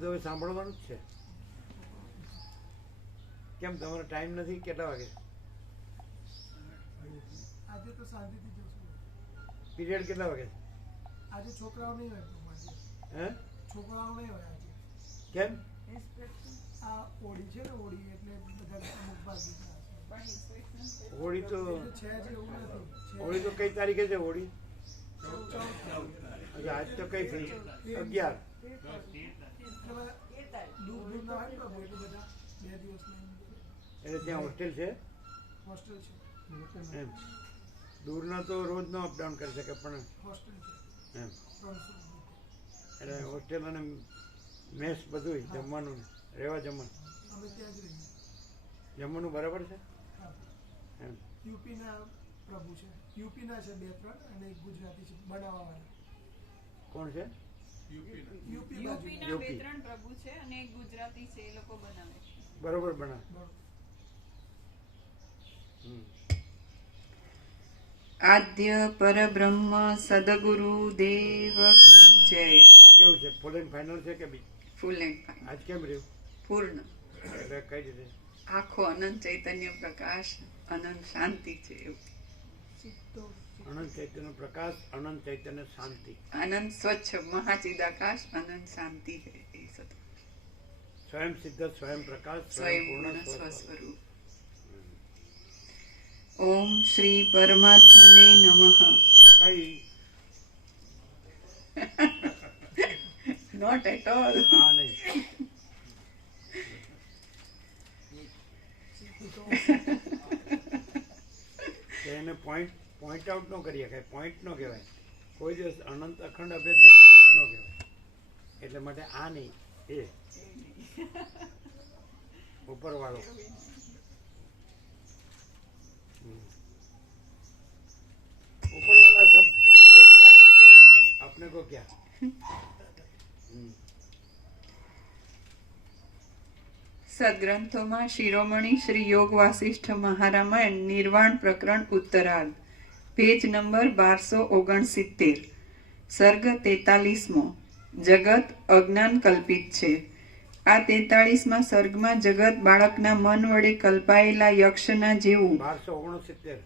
તો સાંભળવાનું જ છે. કેમ તમારો ટાઈમ નથી? કેટલા વાગે? આજે તો શાંતિથી જોશું. પીરિયડ કેટલા વાગે? આજે છોકરાઓ નહીં હોય. હે? છોકરાઓ નહીં હોય આજે. કેમ? આ હોળી છે ને, હોળી એટલે બધા અમુક બાજુ હોળી તો છે જ એવું નથી. હોળી તો કઈ તારીખે છે હોળી? 14 આજ તો કઈ થઈ? 11. દૂર ના હોય ને બાબુ, એટલે બધા 2 દિવસમાં એટલે ત્યાં હોસ્ટેલ છે? હોસ્ટેલ છે એમ દૂરના તો રોજ નો અપડાઉન કરી શકે, પણ હોસ્ટેલ છે એમ 300 એટલે હોસ્ટેલ અને મેસ બધું જમવાનું રહેવા જમવાનું અમે ત્યાં જ રહીએ. જમવાનું બરાબર છે? હા. એમ યુપીના પ્રભુ છે, યુપીના છે 2-3 અને એક ગુજરાતી છે બનાવવાવાળા. કોણ છે? યુપીના યુપી. 2-3 પ્રભુ છે અને એક ગુજરાતી છે, એ લોકો બનાવે છે. બરોબર બનાવે. આદ્ય પરબ્રહ્મ સદગુરુ દેવ કી જય. આ કેવું છે? ફૂલ એન્ડ ફાઇનલ છે કે બી? Full and final. આજ કેમ રહ્યું? પૂર્ણ. એટલે કઈ રીતે? આખો અનંત ચૈતન્ય પ્રકાશ, અનંત શાંતિ છે એવું. અનંત ચૈતન્ય પ્રકાશ, અનંત ચૈતન્ય શાંતિ, અનંત સ્વચ્છ મહાચિદાકાશ, અનંત શાંતિ છે એ સત સ્વયં સિદ્ધ, સ્વયં પ્રકાશ, સ્વયં પૂર્ણ પૂર્ણ સ્વસ્વરૂપ. ઓમ શ્રી પરમાત્મને નમઃ. કઈ નોટ એટ ઓલ. હા નહીં. એને પોઈન્ટ આઉટ ન કરીએ, કઈ પોઈન્ટ ન કહેવાય. કોઈ દિવસ અનંત અખંડ અભેદને પોઈન્ટ ન કહેવાય. એટલે માટે આ નહીં, એ ઉપરવાળો. ऊपर वाला सब देखता है, अपने को क्या. સદગ્રંથોમાં શિરોમણી શ્રી યોગ વાસિષ્ઠ મહારામાયણ નિર્વાણ પ્રકરણ ઉત્તરાર્ધ, પેજ નંબર 1269, સર્ગ 43મો. જગત અજ્ઞાન કલ્પિત છે. આ 43મા સર્ગમાં જગત બાળકના મન વડે કલ્પાયેલા યક્ષના જેવું 1269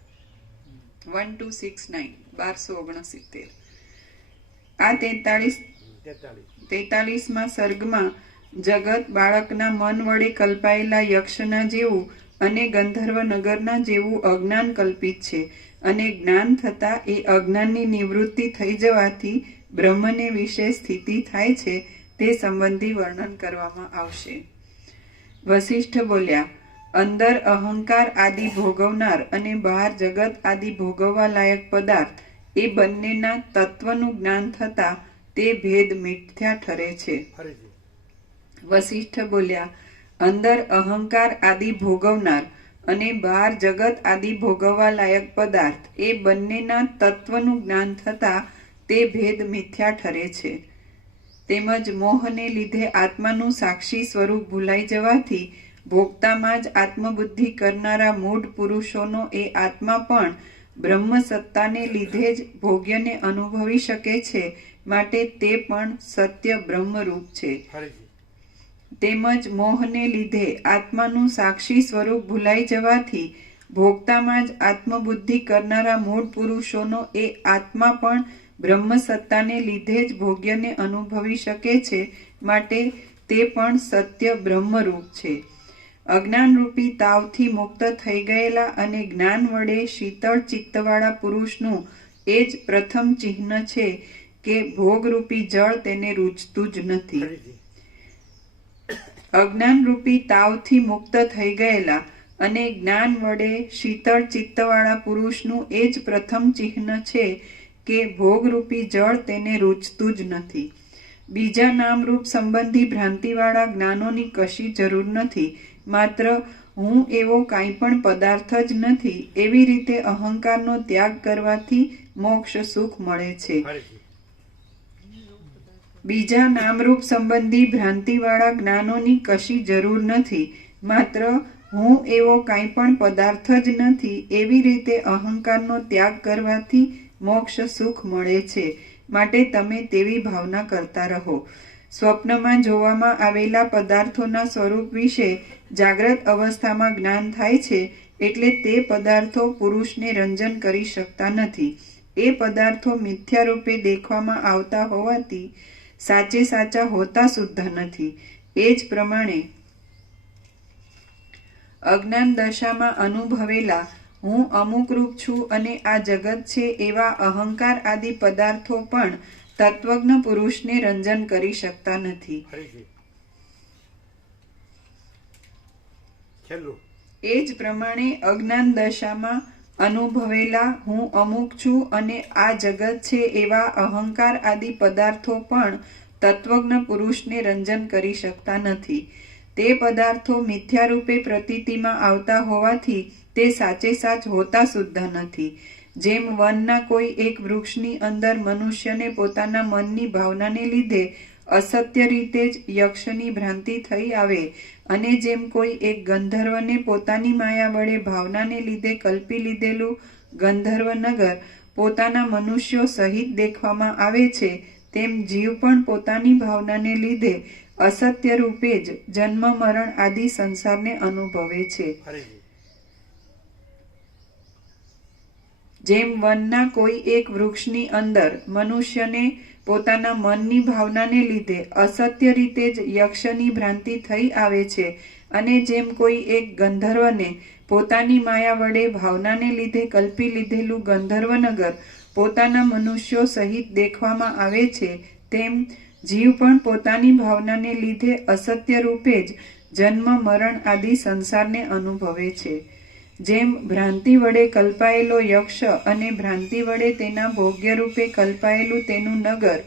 1269. આ 43મા સર્ગમાં જગત બાળકના મન વડે કલ્પાયેલા યક્ષના જેવું અને ગંધર્વ નગરના જેવું અજ્ઞાન કલ્પિત છે, અને જ્ઞાન થતા એ અજ્ઞાનની નિવૃત્તિ થઈ જવાથી બ્રહ્મને વિશે સ્થિતિ થાય છે તે સંબંધી વર્ણન કરવામાં આવશે. વસિષ્ઠ બોલ્યા, અંદર અહંકાર આદિ ભોગવનાર અને બહાર જગત આદિ ભોગવવા લાયક પદાર્થ એ બંનેના તત્વનું જ્ઞાન થતા તે ભેદ મિથ્યા ઠરે છે. વસિષ્ઠ બોલ્યા, અંદર અહંકાર આદિ ભોગવનાર અને બહાર જગત આદિ ભોગવવા લાયક પદાર્થ એ બંનેના તત્વનું જ્ઞાન થતા તે ભેદ મિથ્યા ઠરે છે. તેમજ મોહને લીધે આત્માનું સાક્ષી સ્વરૂપ ભૂલાઈ જવાથી ભોગતામાં જ આત્મબુદ્ધિ કરનારા મૂઢ પુરુષોનો એ આત્મા પણ બ્રહ્મ સત્તાને લીધે જ ભોગ્યને અનુભવી શકે છે, માટે તે પણ સત્ય બ્રહ્મરૂપ છે. તેમજ મોહને લીધે આત્માનું સાક્ષી સ્વરૂપ ભૂલાઈ જવાથી ભોગતામાં જ આત્મબુદ્ધિ કરનારા મૂળ પુરુષોનો એ આત્મા પણ બ્રહ્મ સત્તાને લીધે જ ભોગ્યને અનુભવી શકે છે, માટે તે પણ સત્ય બ્રહ્મરૂપ છે. અજ્ઞાનરૂપી તાવથી મુક્ત થઈ ગયેલા અને જ્ઞાન વડે શીતળ ચિત્તવાળા પુરુષનું એ જ પ્રથમ ચિહ્ન છે કે ભોગરૂપી જળ તેને રૂચતું જ નથી. અજ્ઞાનરૂપી તાવથી મુક્ત થઈ ગયેલા અને જ્ઞાન વડે શીતળ ચિત્તવાળા પુરુષનું એ જ પ્રથમ ચિહ્ન છે કે ભોગરૂપી જળ તેને રૂચતું જ નથી. બીજા નામરૂપ સંબંધી ભ્રાંતિવાળા જ્ઞાનોની કશી જરૂર નથી, માત્ર હું એવો કાંઈ પણ પદાર્થ જ નથી એવી રીતે અહંકારનો ત્યાગ કરવાથી મોક્ષ સુખ મળે છે. બીજા નામરૂપ સંબંધી ભ્રાંતિવાળા જ્ઞાનોની કશી જરૂર નથી, માત્ર હું એવો કાંઈ પણ પદાર્થ જ નથી એવી રીતે અહંકારનો ત્યાગ કરવાથી મોક્ષ સુખ મળે છે, માટે તમે તેવી ભાવના કરતા રહો. સ્વપ્નમાં જોવામાં આવેલા પદાર્થોના સ્વરૂપ વિશે જાગ્રત અવસ્થામાં જ્ઞાન થાય છે, એટલે તે પદાર્થો પુરુષને રંજન કરી શકતા નથી. એ પદાર્થો મિથ્યા રૂપે દેખવામાં આવતા હોવાથી સાચે સાચા હોતા શુદ્ધ નથી. એ જ પ્રમાણે અજ્ઞાન દશામાં અનુભવેલા હું અમુક રૂપ છું અને આ જગત છે એવા અહંકાર આદિ પદાર્થો પણ તત્વજ્ઞ પુરુષને રંજન કરી શકતા નથી. ફરીથી છેલ્લું. એ જ પ્રમાણે અજ્ઞાન દશામાં અનુભવેલા હું અમુક છું અને આ જગત છે એવા અહંકાર આદિ પદાર્થો પણ તત્વજ્ઞ પુરુષને રંજન કરી શકતા નથી. તે પદાર્થો મિથ્યા રૂપે પ્રતીતિમાં આવતા હોવાથી તે સાચે સાચ હોતા શુદ્ધ નથી. જેમ વનના કોઈ એક વૃક્ષની અંદર મનુષ્યને પોતાના મનની ભાવનાને લીધે અસત્ય રીતે જ યક્ષની ભ્રાંતિ થઈ આવે અને જેમ કોઈ એક ગંધર્વને પોતાની માયા વડે ભાવનાને લીધે કલ્પી લીધેલું ગંધર્વ નગર પોતાના મનુષ્યો સહિત દેખવામાં આવે છે, તેમ જીવ પણ પોતાની ભાવનાને લીધે અસત્ય રૂપે જ જન્મ મરણ આદિ સંસારને અનુભવે છે. ફરીથી. જેમ વનના કોઈ એક વૃક્ષની અંદર મનુષ્યને પોતાના મનની ભાવનાને લીધે અસત્ય રીતે જ યક્ષની ભ્રાંતિ થઈ આવે છે અને જેમ કોઈ એક ગંધર્વને પોતાની માયા વડે ભાવનાને લીધે કલ્પી લીધેલું ગંધર્વનગર પોતાના મનુષ્યો સહિત દેખવામાં આવે છે, તેમ જીવ પણ પોતાની ભાવનાને લીધે અસત્ય રૂપે જ જન્મ મરણ આદિ સંસારને અનુભવે છે. જેમ ભ્રાંતિ વડે કલ્પાયેલો યક્ષ અને ભ્રાંતિ વડે તેના ભોગ્ય રૂપે કલ્પાયેલું તેનું નગર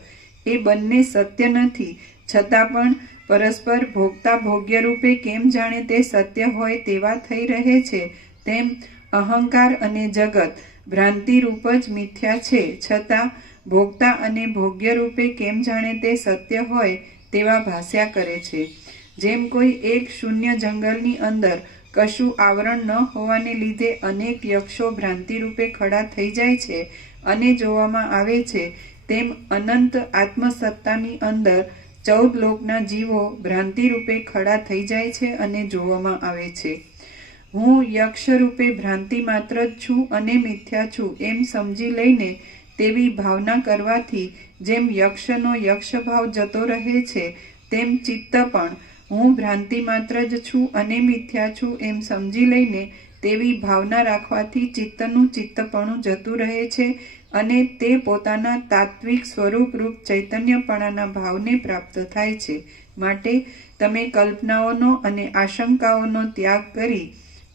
એ બંને સત્ય નથી, છતાં પણ પરસ્પર ભોગતા ભોગ્ય રૂપે કેમ જાણે તે સત્ય હોય તેવા થઈ રહે છે, તેમ અહંકાર અને જગત ભ્રાંતિ રૂપ જ મિથ્યા છે, છતાં ભોગતા અને ભોગ્ય રૂપે કેમ જાણે તે સત્ય હોય તેવા ભાસ્યા કરે છે. જેમ કોઈ એક શૂન્ય જંગલની અંદર કશું આવરણ ન હોવાને લીધે અનેક યક્ષો ભ્રાંતિ રૂપે ખડા થઈ જાય છે અને જોવામાં આવે છે, તેમ અનંત આત્મસત્તાની અંદર 14 લોકના જીવો ભ્રાંતિ રૂપે ખડા થઈ જાય છે અને જોવામાં આવે છે. હું યક્ષ રૂપે ભ્રાંતિ માત્ર જ છું અને મિથ્યા છું એમ સમજી લઈને તેવી ભાવના કરવાથી જેમ યક્ષનો યક્ષ ભાવ જતો રહે છે, તેમ ચિત્ત પણ હું ભ્રાંતિ માત્ર જ છું અને મિથ્યા છું એમ સમજી લઈને તેવી ભાવના રાખવાથી ચિત્તનું ચિત્તપણું જતું રહે છે અને તે પોતાના તાત્વિક સ્વરૂપ રૂપ ચૈતન્યપણાના ભાવને પ્રાપ્ત થાય છે. માટે તમે કલ્પનાઓનો અને આશંકાઓનો ત્યાગ કરી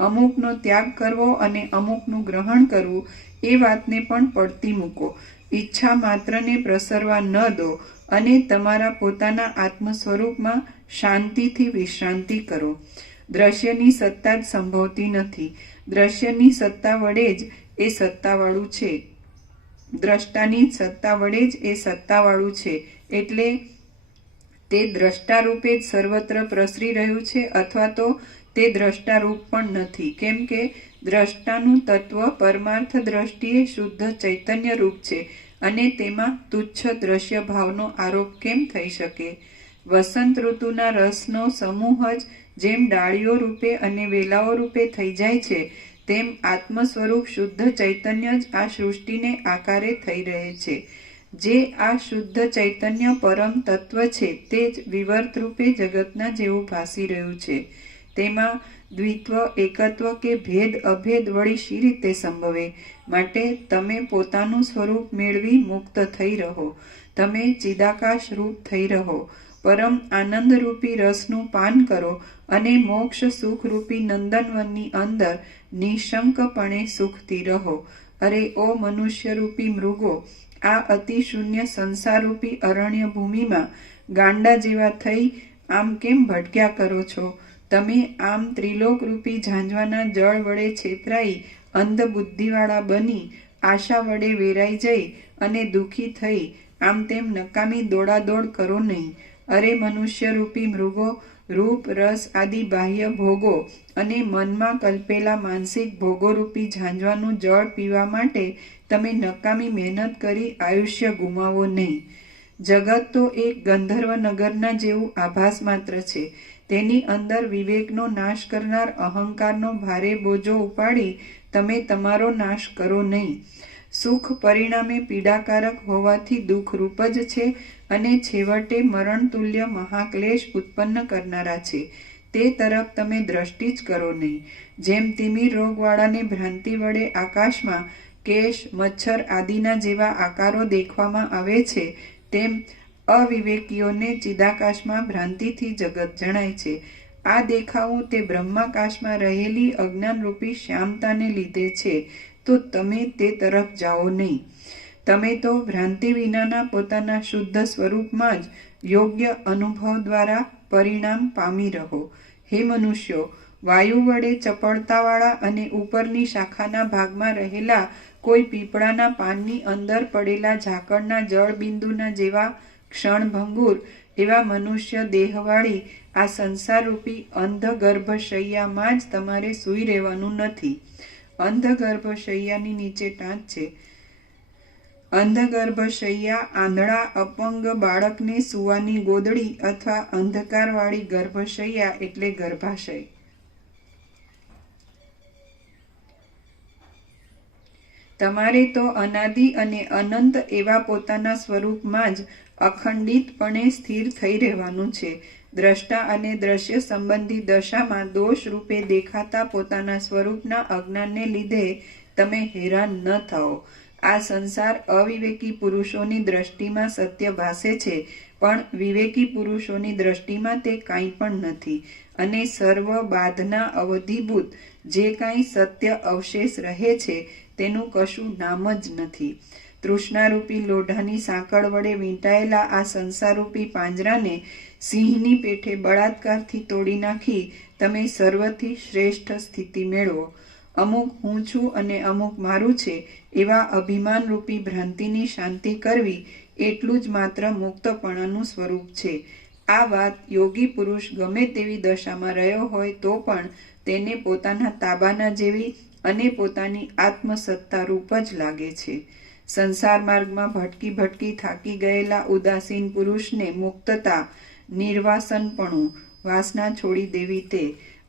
અમુકનો ત્યાગ કરવો અને અમુકનું ગ્રહણ કરવું એ વાતને પણ પડતી મૂકો. ઈચ્છા માત્રને પ્રસરવા ન દો અને તમારા પોતાના આત્મ સ્વરૂપમાં શાંતિથી વિશ્રાંતિ કરો. દ્રશ્યની સત્તા જ સંભવતી નથી. દ્રશ્યની સત્તા વડે જ એ સત્તાવાળું છે. દ્રષ્ટાની સત્તા વડે જ એ સત્તાવાળું છે. એટલે તે દ્રષ્ટા રૂપે જ સર્વત્ર પ્રસરી રહ્યું છે અથવા તો તે દ્રષ્ટારૂપ પણ નથી, કેમ કે દ્રષ્ટાનું તત્વ પરમાર્થ દ્રષ્ટિએ શુદ્ધ ચૈતન્ય રૂપ છે અને તેમાં તુચ્છ દ્રશ્ય ભાવનો આરોપ કેમ થઈ શકે? વસંત ઋતુના રસનો સમૂહ જ જેમ ડાળીઓ રૂપે અને વેલાઓ રૂપે થઈ જાય છે, તેમ આત્મ સ્વરૂપ શુદ્ધ ચૈતન્ય જ આ સૃષ્ટિને આકારે થઈ રહે છે. જે આ શુદ્ધ ચૈતન્ય પરમ તત્વ છે તે જ વિવર્ત રૂપે જગતના જેવું ભાસી રહ્યું છે. તેમાં દ્વિત્વ, એકત્વ કે ભેદ અભેદ વળી શી રીતે સંભવે? માટે તમે પોતાનું સ્વરૂપ મેળવી મુક્ત થઈ રહો. તમે ચિદાકાશ રૂપ થઈ રહો. પરમ આનંદરૂપી રસનું પાન કરો અને મોક્ષ સુખરૂપી નંદનવનની અંદર નિશંકપણે સુખથી રહો. અરે ઓ મનુષ્યરૂપી મૃગો, આ અતિ શૂન્ય સંસારરૂપી અરણ્ય ભૂમિમાં ગાંડા જેવા થઈ આમ કેમ ભટક્યા કરો છો? તમે આમ ત્રિલોકરૂપી ઝાંઝવાના જળ વડે છેતરાઈ અંધ બુદ્ધિવાળા બની આશા વડે વેરાઈ જઈ અને દુઃખી થઈ આમ તેમ નકામી દોડાદોડ કરો નહીં. અરે મનુષ્યરૂપી મૃગો, રૂપ રસ આદિ બાહ્ય ભોગો અને મનમાં કલ્પેલા માનસિક ભોગોરૂપી ઝાંઝવાનું જળ પીવા માટે તમે નકામી મહેનત કરી આયુષ્ય ગુમાવો નહીં. જગત તો એક ગંધર્વ નગરના જેવું આભાસ માત્ર છે. તેની અંદર વિવેકનો નાશ કરનાર અહંકારનો ભારે બોજો ઉપાડી તમે તમારો નાશ કરો નહીં. સુખ પરિણામે પીડાકારક હોવાથી દુઃખરૂપ જ છે અને છેવટે મરણતુલ્ય મહાક્લેશ ઉત્પન્ન કરનારા છે. તે તરફ તમે દ્રષ્ટિ જ કરો નહીં. જેમ તિમિર રોગવાળાને ભ્રાંતિ વડે આકાશમાં કેશ, મચ્છર આદિના જેવા આકારો દેખવામાં આવે છે, તેમ અવિવેકીઓને ચિદાકાશમાં ભ્રાંતિથી જગત જણાય છે. આ દેખાવું તે બ્રહ્માકાશમાં રહેલી અજ્ઞાનરૂપી શ્યામતાને લીધે છે, તો તમે તે તરફ જાઓ નહીં. તમે તો ભ્રાંતિ વિનાના પોતાના શુદ્ધ સ્વરૂપમાં જ યોગ્ય અનુભવ દ્વારા પરિણામ પામી રહો. હે મનુષ્યો, વાયુ વડે ચપળતાવાળા અને ઉપરની શાખાના ભાગમાં રહેલા કોઈ પીપળાના પાનની અંદર પડેલા ઝાકળના જળબિંદુના જેવા ક્ષણભંગુર એવા મનુષ્ય દેહવાળી આ સંસારરૂપી અંધગર્ભશૈયામાં જ તમારે સૂઈ રહેવાનું નથી. અંધગર્ભશૈયાની નીચે ટાંચ છે. અંધગર્ભશૈયા આંધળા અપંગ બાળકને સૂવાની ગોદડી અથવા અંધકારવાળી ગર્ભશૈયા એટલે ગર્ભાશય. તમારે તો અનાદિ અને અનંત એવા પોતાના સ્વરૂપમાં જ અખંડિતપણે સ્થિર થઈ રહેવાનું છે. દ્રષ્ટા અને દ્રશ્ય સંબંધી દશામાં દોષ રૂપે દેખાતા પોતાના સ્વરૂપના અજ્ઞાનને લીધે તમે હેરાન ન થાઓ. આ સંસાર અવિવેકી પુરુષોની દ્રષ્ટિમાં સત્ય ભાસે છે, પણ વિવેકી પુરુષોની દ્રષ્ટિમાં તે કાંઈ પણ નથી, અને સર્વ બાધના અવધિભૂત જે કાંઈ સત્ય અવશેષ રહે છે તેનું કશું નામ જ નથી. તૃષ્ણારૂપી લોઢાની સાંકળ વડે વીંટાયેલા આ સંસારરૂપી પાંજરાને સિંહની પેઠે બળાત્કારથી તોડી નાખી તમે સર્વથી શ્રેષ્ઠ સ્થિતિ મેળવો. અમુક હું છું અને અમુક મારું છે એવા અભિમાનરૂપી ભ્રાંતિની શાંતિ કરવી એટલું જ માત્ર મુક્તપણાનું સ્વરૂપ છે. આ વાત યોગી પુરુષ ગમે તેવી દશામાં રહ્યો હોય તો પણ તેને પોતાના તાબાના જેવી અને પોતાની આત્મસત્તા રૂપ જ લાગે છે. સંસાર માર્ગમાં ભટકી ભટકી થાકી ગયેલા ઉદાસીન પુરુષને મુક્તતા, નિર્વાસનપણું, વાસના છોડી દેવી તે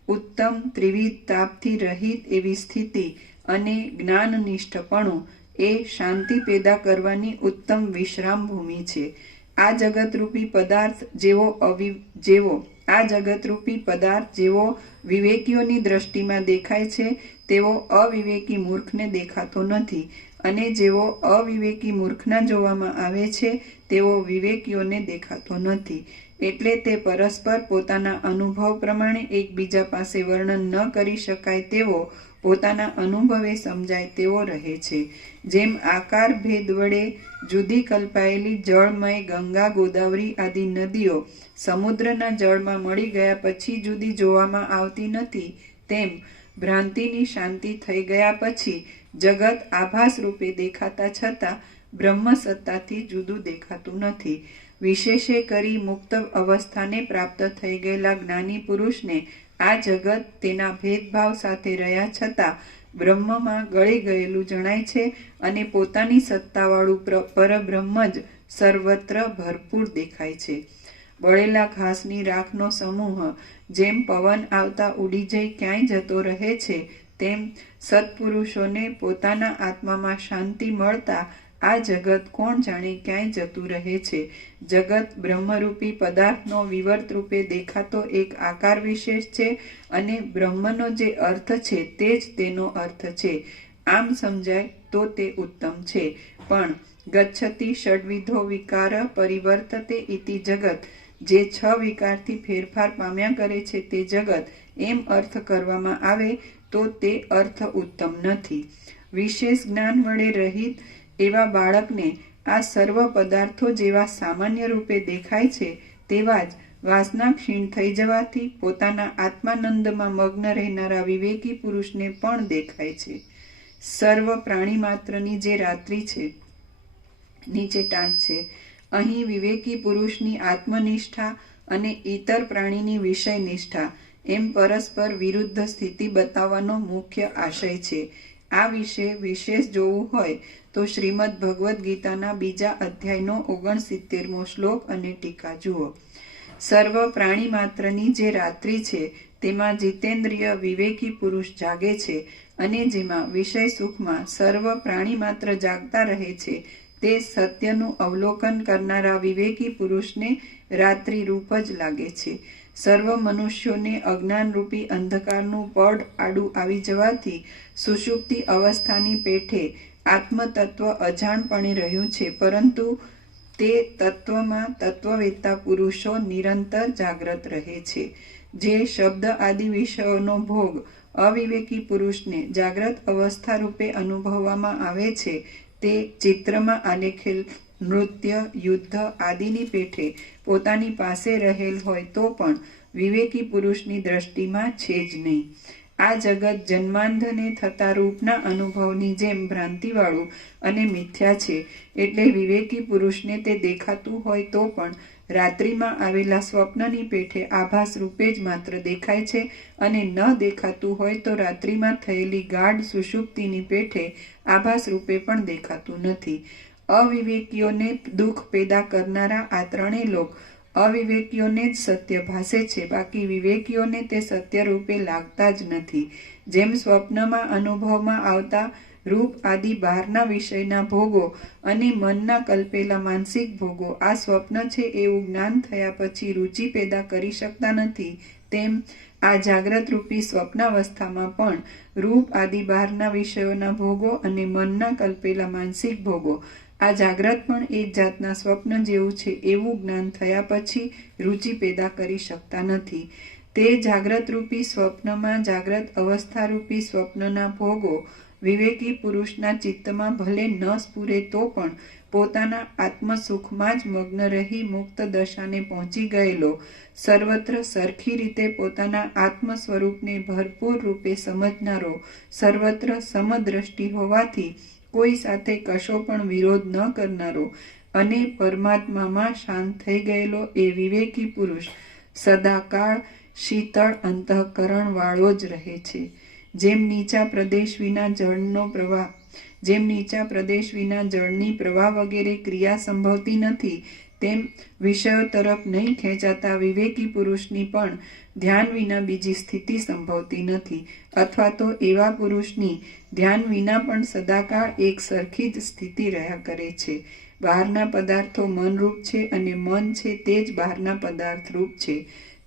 ઉત્તમ ત્રિવિધ તાપથી રહિત એવી સ્થિતિ અને જ્ઞાનનિષ્ઠપણું એ શાંતિ પેદા કરવાની ઉત્તમ વિશ્રામ ભૂમિ છે. આ જગતરૂપી પદાર્થ જેવો વિવેકીઓની દ્રષ્ટિમાં દેખાય છે તેવો અવિવેકી મૂર્ખને દેખાતો નથી, અને જેવો અવિવેકી મૂર્ખના જોવામાં આવે છે તેવો વિવેકીઓને દેખાતો નથી. એટલે તે પરસ્પર પોતાના અનુભવ પ્રમાણે એકબીજા પાસે વર્ણન ન કરી શકાય તેવો, પોતાના અનુભવે સમજાય તેવો રહે છે. જેમ આકાર ભેદ વડે જુદી કલ્પાયેલી જળમય ગંગા, ગોદાવરી આદિ નદીઓ સમુદ્રના જળમાં મળી ગયા પછી જુદી જોવામાં આવતી નથી, તેમ ભ્રાંતિની શાંતિ થઈ ગયા પછી જગત આભાસ રૂપે દેખાતા છતાં બ્રહ્મ સત્તાથી જુદું દેખાતું નથી. વિશેષે કરી મુક્ત અવસ્થાને પ્રાપ્ત થઈ ગયેલા જ્ઞાની પુરુષને આ જગત તેના ભેદભાવ સાથે રહ્યા છતાં બ્રહ્મમાં ગળી ગયેલું જણાય છે, અને પોતાની સત્તાવાળું પરબ્રહ્મ જ સર્વત્ર ભરપૂર દેખાય છે. બળેલા ઘાસની રાખનો સમૂહ જેમ પવન આવતા ઉડી જઈ ક્યાંય જતો રહે છે, તેમ સત્પુરુષોને પોતાના આત્મામાં શાંતિ મળતા આ જગત કોણ જાણે ક્યાંય જતું રહે છે. જગત બ્રહ્મરૂપી પદાર્થનો વિવર્ત રૂપે દેખાતો એક આકાર વિશેષ છે, અને બ્રહ્મનો જે અર્થ છે તે જ તેનો અર્થ છે. આમ સમજાય તો તે ઉત્તમ છે. પણ ગચ્છતિ ષડ્વિધો વિકાર પરિવર્તતે ઇતિ જગત, જે 6 વિકારથી ફેરફાર પામ્યા કરે છે તે જગત, એમ અર્થ કરવામાં આવે તો તે અર્થ ઉત્તમ નથી. વિશેષ જ્ઞાન વડે રહિત એવા બાળકને આ સર્વ પદાર્થો જેવા સામાન્ય રૂપે દેખાય છે તેવા જ વાસના ક્ષીણ થઈ જવાથી પોતાના આત્માનંદમાં મગ્ન રહેનારા વિવેકી પુરુષને પણ દેખાય છે. સર્વ પ્રાણી માત્રની જે રાત્રિ છે, નીચે ટાંચ છે. અહીં વિવેકી પુરુષની આત્મનિષ્ઠા અને ઇતર પ્રાણીની વિષય નિષ્ઠા એમ પરસ્પર વિરુદ્ધ સ્થિતિ બતાવવાનો મુખ્ય આશય છે. આ વિશે વિશેષ જોવું હોય તો શ્રીમદ ભગવદ્ ગીતાના 2 અધ્યાયનો 69મો શ્લોક અને ટીકા જુઓ. સર્વ પ્રાણી માત્રની જે રાત્રિ છે તેમાં જીતેન્દ્રિય વિવેકી પુરુષ જાગે છે અને જેમાં વિષય સુખમાં સર્વ પ્રાણી માત્ર જાગતા રહે છે તે સત્યનું અવલોકન કરનારા વિવેકી પુરુષને રાત્રિ રૂપ જ લાગે છે. સર્વ મનુષ્યોને અજ્ઞાનરૂપી અંધકારનું પડ આડું આવી જવાથી સુષુપ્તિ અવસ્થાની પેઠે આત્મતત્વ અજાણપણે રહ્યું છે, પરંતુ તે તત્વમાં તત્વવેત્તા પુરુષો નિરંતર જાગ્રત રહે છે. જે શબ્દ આદિ વિષયોનો ભોગ અવિવેકી પુરુષને જાગ્રત અવસ્થા રૂપે અનુભવવામાં આવે છે તે ચિત્રમાં આલેખેલ નૃત્ય, યુદ્ધ આદિની પેઠે પોતાની પાસે રહેલ હોય તો પણ વિવેકી પુરુષની દ્રષ્ટિમાં છે જ નહીં. આ જગત જન્માંધને થતા રૂપના અનુભવની જેમ ભ્રાંતિવાળું અને મિથ્યા છે, એટલે વિવેકી પુરુષને તે દેખાતું હોય તો પણ રાત્રિમાં આવેલા સ્વપ્નની પેઠે આભાસ રૂપે જ માત્ર દેખાય છે, અને ન દેખાતું હોય તો રાત્રિમાં થયેલી ગાઢ સુષુપ્તિની પેઠે આભાસ રૂપે પણ દેખાતું નથી. અવિવેકીઓને દુઃખ પેદા કરનારા આ ત્રણેય લોક અવિવેકીઓને જ સત્ય ભાસે છે, બાકી વિવેકીઓને તે સત્ય રૂપે લાગતા જ નથી. જેમ સ્વપ્નમાં અનુભવમાં આવતા રૂપ આદિ બહારના વિષયના ભોગો અને મનના કલ્પેલા માનસિક ભોગો આ સ્વપ્ન છે એવું જ્ઞાન થયા પછી રુચિ પેદા કરી શકતા નથી, તેમ આ જાગ્રત રૂપી સ્વપ્નાવસ્થામાં પણ રૂપ આદિ બહારના વિષયોના ભોગો અને મનના કલ્પેલા માનસિક ભોગો આ જાગ્રત પણ એક જાતના સ્વપ્ન જેવું છે એવું જ્ઞાન થયા પછી રુચિ પેદા કરી શકતા નથી. તે જાગ્રત રૂપી સ્વપ્નમાં જાગ્રત અવસ્થા રૂપી સ્વપ્નના ભોગો વિવેકી પુરુષના ચિત્તમાં ભલે ન સ્ફુરે તો પણ પોતાના આત્મસુખમાં જ મગ્ન રહી મુક્ત દશાને પહોંચી ગયેલો, સર્વત્ર સરખી રીતે પોતાના આત્મ સ્વરૂપને ભરપૂર રૂપે સમજનારો, સર્વત્ર સમદ્રષ્ટિ હોવાથી કોઈ સાથે કશો પણ વિરોધ ન કરનારો અને પરમાત્મામાં શાંત થઈ ગયેલો એ વિવેકી પુરુષ સદાકાળ શીતળ અંતઃકરણ વાળો જ રહે છે. જેમ નીચા પ્રદેશ વિના જળની પ્રવાહ વગેરે ક્રિયા સંભવતી નથી, તેમ વિષયો તરફ નહીં ખેંચાતા વિવેકી પુરુષની પણ ધ્યાન વિના બીજી સ્થિતિ સંભવતી નથી, અથવા તો એવા પુરુષની ધ્યાન વિના પણ સદાકાળ એક સરખી જ સ્થિતિ રહ્યા કરે છે. બહારના પદાર્થો મનરૂપ છે અને મન છે તે જ બહારના પદાર્થ રૂપ છે.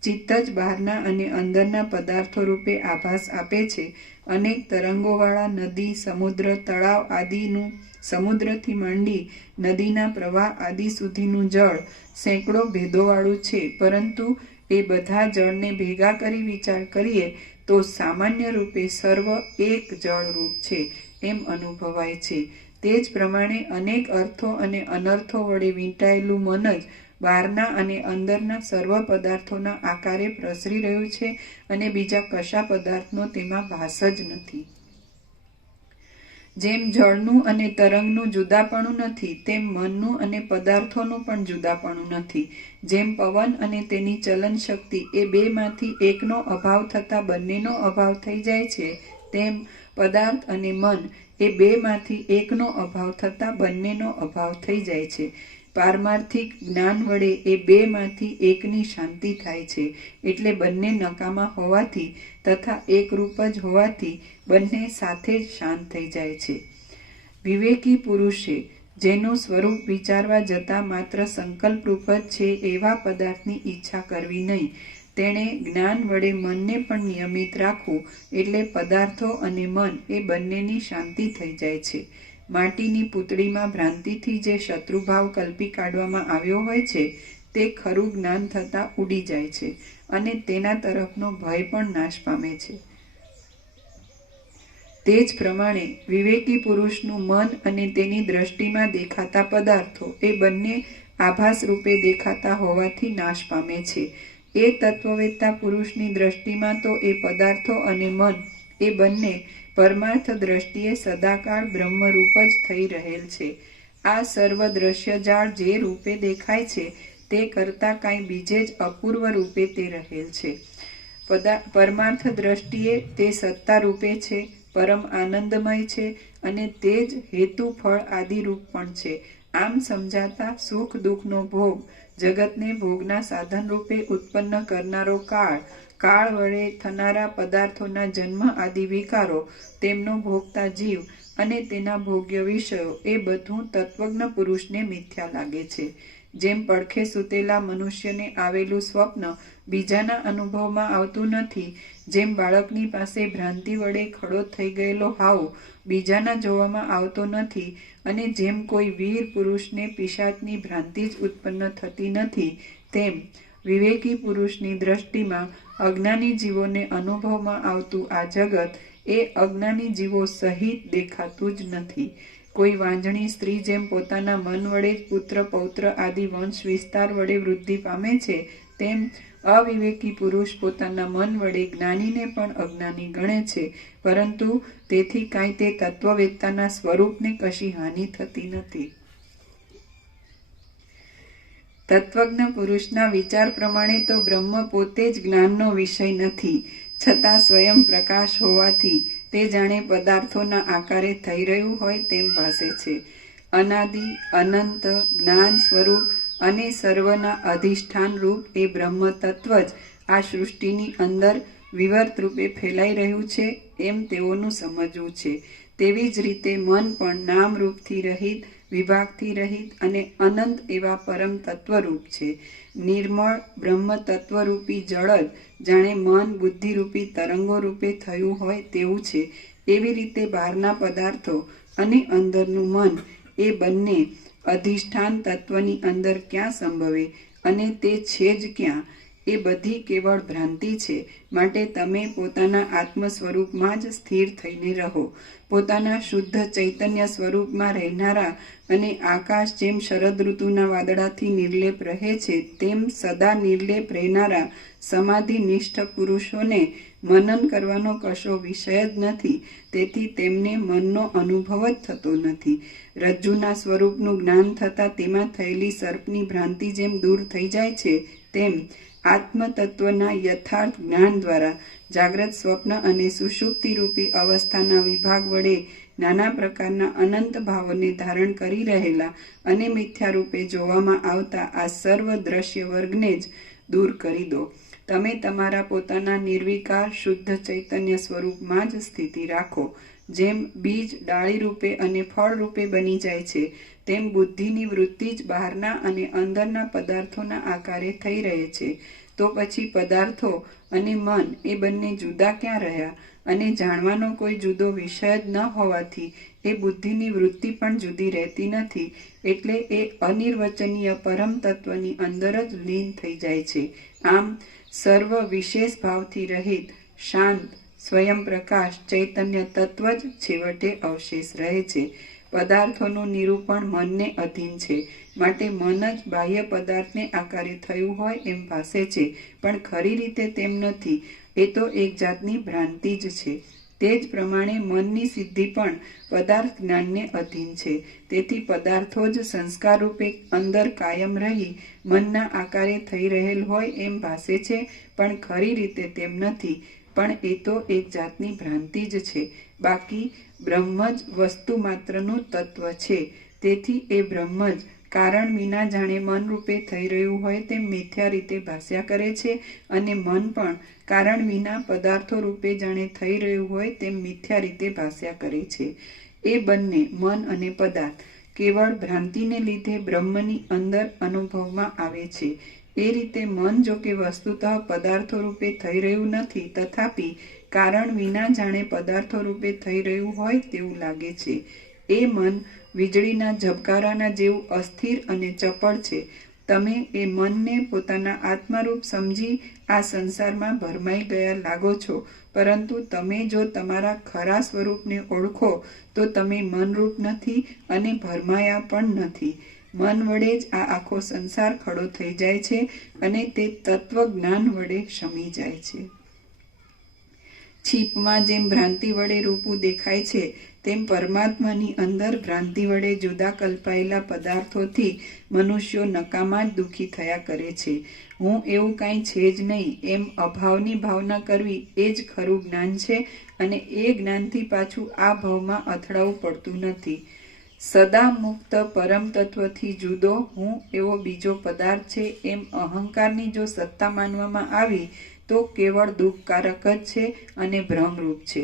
ચિત્ત જ બહારના અને અંદરના પદાર્થો રૂપે આભાસ આપે છે. અનેક તરંગોવાળા નદી, સમુદ્ર, તળાવ આદિનું, સમુદ્રથી માંડી નદીના પ્રવાહ આદિ સુધીનું જળ સેંકડો ભેદોવાળું છે, પરંતુ એ બધા જળને ભેગા કરી વિચાર કરીએ તો સામાન્ય રૂપે સર્વ એક જળ રૂપ છે એમ અનુભવાય છે. તે જ પ્રમાણે અનેક અર્થો અને અનર્થો વડે વીંટાયેલું મન જ બહારના અને અંદરના સર્વ પદાર્થોના આકારે પ્રસરી રહ્યું છે અને બીજા કશા પદાર્થનો તેમાં ભાસ જ નથી. જેમ જળનું અને તરંગનું જુદાપણું નથી, તેમ મનનું અને પદાર્થોનું પણ જુદાપણું નથી. જેમ પવન અને તેની ચલન શક્તિ એ બેમાંથી એકનો અભાવ થતાં બંનેનો અભાવ થઈ જાય છે, તેમ પદાર્થ અને મન એ બેમાંથી એકનો અભાવ થતાં બંનેનો અભાવ થઈ જાય છે. પારમાર્થિક જ્ઞાન વડે એ બેમાંથી એકની શાંતિ થાય છે, એટલે બંને નકામા હોવાથી તથા એકરૂપ જ હોવાથી બંને સાથે જ શાંત થઈ જાય છે. વિવેકી પુરુષે જેનું સ્વરૂપ વિચારવા જતાં માત્ર સંકલ્પરૂપ જ છે એવા પદાર્થની ઈચ્છા કરવી નહીં. તેણે જ્ઞાન વડે મનને પણ નિયમિત રાખવું, એટલે પદાર્થો અને મન એ બંનેની શાંતિ થઈ જાય છે. માટીની પૂતળીમાં ભ્રાંતિથી જે શત્રુભાવ કલ્પી કાઢવામાં આવ્યો હોય છે તે ખરું જ્ઞાન થતાં ઉડી જાય છે અને તેના તરફનો ભય પણ નાશ પામે છે. તે જ પ્રમાણે વિવેકી પુરુષનું મન અને તેની દ્રષ્ટિમાં દેખાતા પદાર્થો એ બંને આભાસ રૂપે દેખાતા હોવાથી નાશ પામે છે. એ તત્વવેત્તા પુરુષની દ્રષ્ટિમાં તો એ પદાર્થો અને મન એ બંને પરમાર્થ દ્રષ્ટિએ સદાકાળ બ્રહ્મરૂપ જ થઈ રહેલ છે. આ સર્વ દ્રશ્ય જાળ જે રૂપે દેખાય છે તે કરતાં કાંઈ બીજે જ અપૂર્વ રૂપે તે રહેલ છે. પરમાર્થ દ્રષ્ટિએ તે સત્તા રૂપે છે, પરમ આનંદમય છે અને તે જ હેતુ ફળ આદિરૂપ પણ છે. આમ સમજાતા સુખ દુઃખનો ભોગ, જગતને ભોગના સાધન રૂપે ઉત્પન્ન કરનારો કાળ, કાળ વડે થનારા પદાર્થોના જન્મ આદિ વિકારો, તેમનો ભોગતા જીવ અને તેના ભોગ્ય વિષયો એ બધું તત્વજ્ઞ પુરુષને મિથ્યા લાગે છે. જેમ પડખે સૂતેલા મનુષ્યને આવેલું સ્વપ્ન બીજાના અનુભવમાં આવતું નથી, જેમ બાળકની પાસે ભ્રાંતિ વડે ખડો થઈ ગયેલો હાવ બીજાના જોવામાં આવતો નથી, અને જેમ કોઈ વીર પુરુષને પિશાચની ભ્રાંતિ જ ઉત્પન્ન થતી નથી, તેમ વિવેકી પુરુષની દ્રષ્ટિમાં અજ્ઞાની જીવોને અનુભવમાં આવતું આ જગત એ અજ્ઞાની જીવો સહિત દેખાતું જ નથી. કોઈ વાંજણી સ્ત્રી જેમ પોતાના મન વડે જ પુત્ર પૌત્ર આદિ વંશ વિસ્તાર વડે વૃદ્ધિ પામે છે, તેમ અવિવેકી પુરુષ પોતાના મન વડે જ્ઞાનીને પણ અજ્ઞાની ગણે છે, પરંતુ તેથી કાંઈ તે તત્વવેત્તાના સ્વરૂપને કશી હાનિ થતી નથી. તત્વજ્ઞ પુરુષના વિચાર પ્રમાણે તો બ્રહ્મ પોતે જ જ્ઞાનનો વિષય નથી, છતાં સ્વયં પ્રકાશ હોવાથી તે જાણે પદાર્થોના આકારે થઈ રહ્યું હોય તેમ ભાસે છે. અનાદિ અનંત જ્ઞાન સ્વરૂપ અને સર્વના અધિષ્ઠાન રૂપ એ બ્રહ્મ તત્વ જ આ સૃષ્ટિની અંદર વિવર્ત રૂપે ફેલાઈ રહ્યું છે એમ તેઓનું સમજવું છે. તેવી જ રીતે મન પણ નામ રૂપથી રહિત, વિભાગથી રહિત અને અનંત એવા પરમ તત્વરૂપ છે. નિર્મળ બ્રહ્મ તત્વરૂપી જળ જ જાણે મન બુદ્ધિરૂપી તરંગો રૂપે થયું હોય તેવું છે. એવી રીતે બહારના પદાર્થો અને અંદરનું મન એ બંને અધિષ્ઠાન તત્વની અંદર ક્યાં સંભવે અને તે છે જ ક્યાં? એ બધી કેવળ ભ્રાંતિ છે. માટે તમે પોતાના આત્મ સ્વરૂપમાં જ સ્થિર થઈને રહો. પોતાના શુદ્ધ ચૈતન્ય સ્વરૂપમાં રહેનારા અને આકાશ જેમ શરદ ઋતુના વાદળાથી નિર્લેપ રહે છે તેમ સદા નિર્લેપ રહેનારા સમાધિનિષ્ઠ પુરુષોને મનન કરવાનો કશો વિષય જ નથી, તેથી તેમને મનનો અનુભવ જ થતો નથી. રજ્જુના સ્વરૂપનું જ્ઞાન થતાં તેમાં થયેલી સર્પની ભ્રાંતિ જેમ દૂર થઈ જાય છે, તેમ આત્મતત્વના યથાર્થ જ્ઞાન દ્વારા જાગ્રત, સ્વપ્ન અને સુષુપ્તિ રૂપી અવસ્થાના વિભાગ વડે નાના પ્રકારના અનંત ભાવોને ધારણ કરી રહેલા અને મિથ્યા રૂપે જોવામાં આવતા આ સર્વ દ્રશ્ય વર્ગને જ દૂર કરી દો. તમે તમારા પોતાના નિર્વિકાર શુદ્ધ ચૈતન્ય સ્વરૂપમાં જ સ્થિતિ રાખો. જેમ બીજ ડાળી રૂપે અને ફળ રૂપે બની જાય છે, તેમ બુદ્ધિની વૃત્તિ જ બહારના અને અંદરના પદાર્થોના આકારે થઈ રહે છે. તો પછી પદાર્થો અને મન એ બંને જુદા ક્યાં રહ્યા? અને જાણવાનો કોઈ જુદો વિષય જ ન હોવાથી એ બુદ્ધિની વૃત્તિ પણ જુદી રહેતી નથી, એટલે એ અનિર્વચનીય પરમ તત્વની અંદર જ લીન થઈ જાય છે. આમ સર્વ વિશેષ ભાવથી રહિત શાંત સ્વયં પ્રકાશ ચૈતન્ય તત્વ જ છેવટે અવશેષ રહે છે. પદાર્થોનું નિરૂપણ મનને અધીન છે, માટે મન જ બાહ્ય પદાર્થને આકારે થયું હોય એમ ભાસે છે, પણ ખરી રીતે તેમ નથી. એ તો એક જાતની ભ્રાંતિ જ છે. તે જ પ્રમાણે મનની સિદ્ધિ પણ પદાર્થ જ્ઞાનને અધીન છે. તેથી પદાર્થો જ સંસ્કાર રૂપે અંદર કાયમ રહી મનના આકારે થઈ રહેલ હોય એમ ભાસે છે, પણ ખરી રીતે તેમ નથી. પણ એ તો એક જાતની ભ્રાંતિ જ છે. બાકી બ્રહ્મ જ વસ્તુ માત્રનું તત્વ છે. તેથી એ બ્રહ્મ જ કારણ વિના જાણે મન રૂપે થઈ રહ્યું હોય તેમ મિથ્યા રીતે ભાસ્યા કરે છે, અને મન પણ કારણ વિના પદાર્થો રૂપે જાણે થઈ રહ્યું હોય તેમ મિથ્યા રીતે ભાસ્યા કરે છે. એ બંને મન અને પદાર્થ કેવળ ભ્રાંતિને લીધે બ્રહ્મની અંદર અનુભવમાં આવે છે. એ રીતે મન જો કે વસ્તુતઃ પદાર્થો રૂપે થઈ રહ્યું નથી, તથાપિ કારણ વિના જાણે પદાર્થો રૂપે થઈ રહ્યું હોય તેવું લાગે છે. એ મન વીજળીના ઝબકારાના જેવું અસ્થિર અને ચપળ છે. તમે એ મનને પોતાના આત્મારૂપ સમજી આ સંસારમાં ભરમાઈ ગયા લાગો છો, પરંતુ તમે જો તમારા ખરા સ્વરૂપને ઓળખો તો તમે મનરૂપ નથી અને ભરમાયા પણ નથી. મન વડે જ આ આખો સંસાર ખડો થઈ જાય છે અને તે તત્વ જ્ઞાન વડે શમી જાય છે. છીપમાં જેમ ભ્રાંતિ વડે રૂપું દેખાય છે, તેમ પરમાત્માની અંદર ભ્રાંતિ વડે જુદા કલ્પાયેલા પદાર્થોથી મનુષ્યો નકામા જ દુઃખી થયા કરે છે. હું એવું કાંઈ છે જ નહીં એમ અભાવની ભાવના કરવી એ જ ખરું જ્ઞાન છે અને એ જ્ઞાનથી પાછું આ ભાવમાં અથડાવું પડતું નથી. સદા મુક્ત પરમ તત્વથી જુદો હું એવો બીજો પદાર્થ છે એમ અહંકારની જો સત્તા માનવામાં આવી તો કેવળ દુઃખકારક જ છે અને ભ્રમરૂપ છે.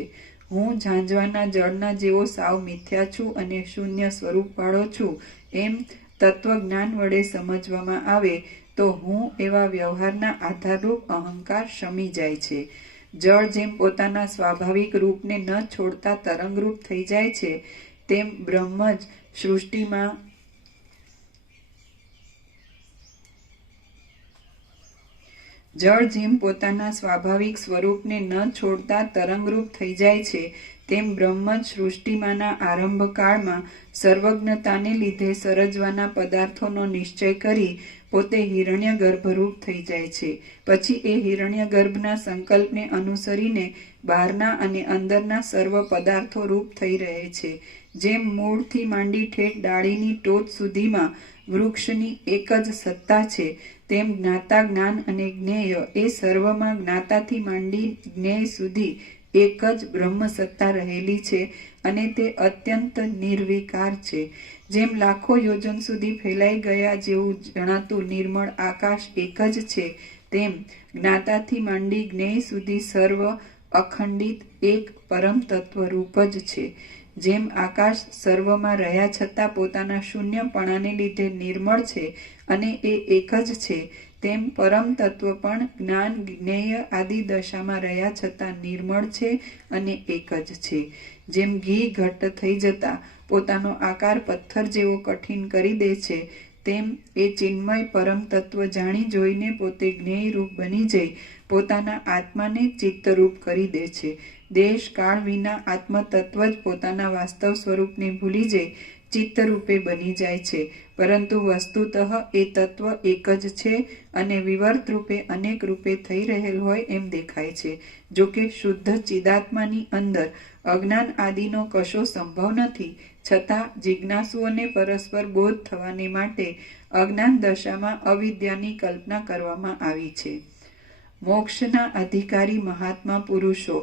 હું ઝાંઝવાના જળના જેવો સાવ મિથ્યા છું અને શૂન્ય સ્વરૂપવાળો છું એમ તત્વજ્ઞાન વડે સમજવામાં આવે તો હું એવા વ્યવહારના આધારરૂપ અહંકાર શમી જાય છે. જળ જેમ પોતાના સ્વાભાવિક રૂપને ન છોડતા તરંગરૂપ થઈ જાય છે તેમ બ્રહ્મ જ સૃષ્ટિમાં જળ જેમ પોતાના સ્વાભાવિક સ્વરૂપને ન છોડતા તરંગરૂપ થઈ જાય છે તેમ બ્રહ્મ જ સૃષ્ટિમાંના આરંભકાળમાં સર્વજ્ઞતાને લીધે સર્જવાના પદાર્થોનો નિશ્ચય કરી પોતે હિરણ્ય ગર્ભરૂપ થઈ જાય છે. પછી એ હિરણ્ય ગર્ભના સંકલ્પને અનુસરીને બહારના અને અંદરના સર્વ પદાર્થો રૂપ થઈ રહે છે. જેમ મૂળથી માંડી ઠેઠ ડાળીની ટોચ સુધીમાં વૃક્ષની એક જ સત્તા છે તેમ જ્ઞાતા જ્ઞાન અને જ્ઞેય એ સર્વમાં જ્ઞાતાથી માંડી જ્ઞેય સુધી એક જ બ્રહ્મ સત્તા રહેલી છે અને તે અત્યંત નિર્વિકાર છે. જેમ લાખો યોજન સુધી ફેલાઈ ગયા જેવું જણાતું નિર્મળ આકાશ એક જ છે તેમ જ્ઞાતાથી માંડી જ્ઞેય સુધી સર્વ અખંડિત એક પરમ તત્વ રૂપ જ છે. જેમ આકાશ સર્વમાં રહ્યા છતાં પોતાના શૂન્યપણાને લીધે નિર્મળ છે અને એ એક જ છે તેમ પરમ તત્વ પણ જ્ઞાન જ્ઞેય આદિ દશામાં રહ્યા છતાં નિર્મળ છે અને એક જ છે. જેમ ઘી ઘટ્ટ થઈ જતા પોતાનો આકાર પથ્થર જેવો કઠિન કરી દે છે તેમ એ ચિન્મય પરમ તત્વ જાણી જોઈને પોતે જ્ઞેયરૂપ બની જઈ પોતાના આત્માને ચિત્તરૂપ કરી દે છે. દેશ કાળ વિના આત્મતત્વ જ પોતાના વાસ્તવ સ્વરૂપને ભૂલી જઈ ચિત્તરૂપે બની જાય છે, પરંતુ વસ્તુતઃ એ તત્વ એક જ છે અને વિવર્ત રૂપે અનેક રૂપે થઈ રહેલ હોય એમ દેખાય છે. જો કે શુદ્ધ ચિદાત્માની અંદર અજ્ઞાન આદિનો કશો સંભવ નથી, છતાં જિજ્ઞાસુઓને પરસ્પર બોધ થવાને માટે અજ્ઞાન દશામાં અવિદ્યાની કલ્પના કરવામાં આવી છે. મોક્ષના અધિકારી મહાત્મા પુરુષો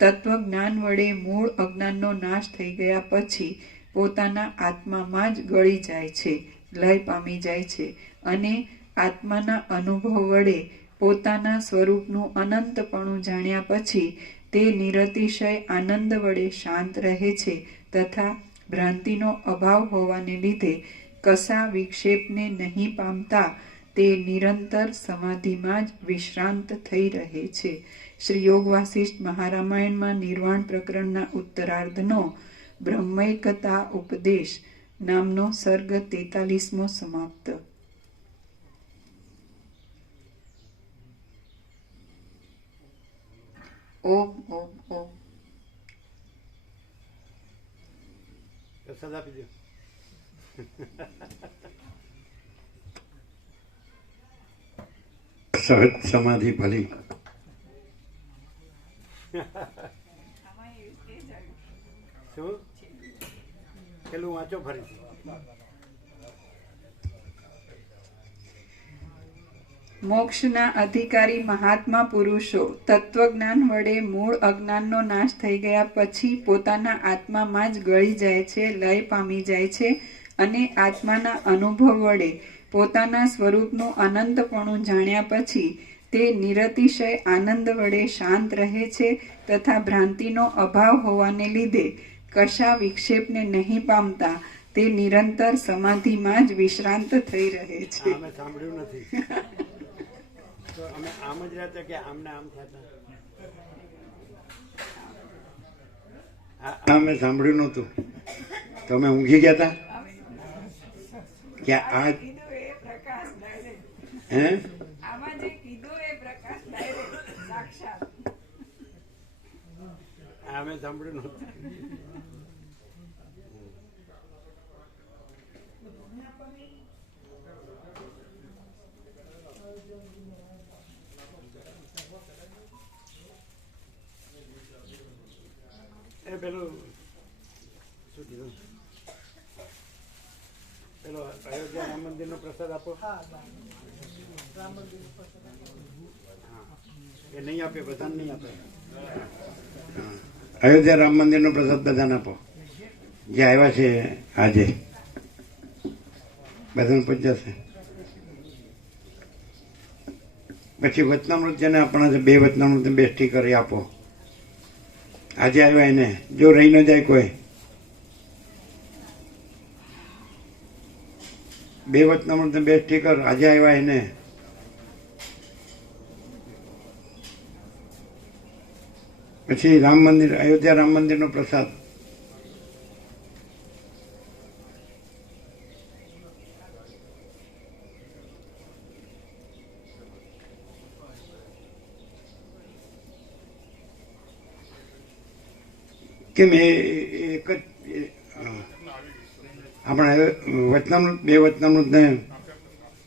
તત્વજ્ઞાન વડે મૂળ અજ્ઞાનનો નાશ થઈ ગયા પછી પોતાના આત્મામાં જ ગળી જાય છે, લય પામી જાય છે અને આત્માના અનુભવ વડે પોતાના સ્વરૂપનું અનંતપણું જાણ્યા પછી તે નિરતિશય આનંદ વડે શાંત રહે છે તથા ભ્રાંતિનો અભાવ હોવાને લીધે કશા વિક્ષેપને નહીં પામતા તે નિરંતર સમાધિમાં જ વિશ્રાંત થઈ રહે છે. શ્રી યોગ વાસિષ્ઠ મહારામાયણમાં નિર્વાણ પ્રકરણના ઉત્તરાર્ધનો બ્રહ્મૈકતા ઉપદેશ નામનો સર્ગ 43મો સમાપ્ત. ઓમ ઓમ ઓમ. પ્રસાદ આપી દો. સહજ સમાધિ ભલી. આમાં એ જ આવ્યું. શું પેલું વાંચો ફરીથી. મોક્ષના અધિકારી મહાત્મા પુરુષો તત્વજ્ઞાન વડે મૂળ અજ્ઞાનનો નાશ થઈ ગયા પછી પોતાના આત્મામાં જ ગળી જાય છે, લય પામી જાય છે અને આત્માના અનુભવ વડે પોતાના સ્વરૂપનું અનંતપણું જાણ્યા પછી તે નિરતિશય આનંદ વડે શાંત રહે છે તથા ભ્રાંતિનો અભાવ હોવાને લીધે કશા વિક્ષેપને નહીં પામતા તે નિરંતર સમાધિમાં જ વિશ્રાંત થઈ રહે છે. અમે સાંભળ્યું નથી. તો અમે આમ જ રહેતા કે આમને આમ થતા? અમે સાંભળ્યું નહોતું. તમે ઊંઘી ગયા હતા કે આ કીધું એ પ્રકાશ ડાયરેક્ટ. હે આમાં જે કીધું એ પ્રકાશ ડાયરેક્ટ સાક્ષાત. અમે સાંભળ્યું નહોતું. એ પેલું કીધું પેલો અયોધ્યા રામ મંદિરનો પ્રસાદ આપો. હા રામ મંદિરનું પ્રસાદ. હા એ નહીં આપે, બધાને નહીં આપે. અયોધ્યા રામ મંદિરનો પ્રસાદ બધાને આપો જે આવ્યા છે આજે, બધાને પૂછાશે. પછી વચનામૃત જેને આપણા છે 2 વચનામૃત 2 સ્ટીકર એ આપો આજે આવ્યા એને, જો રહી ન જાય કોઈ. 2 વચનામૃત 2 સ્ટીકર આજે આવ્યા એને. પછી રામ મંદિર, અયોધ્યા રામ મંદિરનો પ્રસાદ. કેમ એ એક જ આપણે વચનામૃત 2 વચનામૃત ને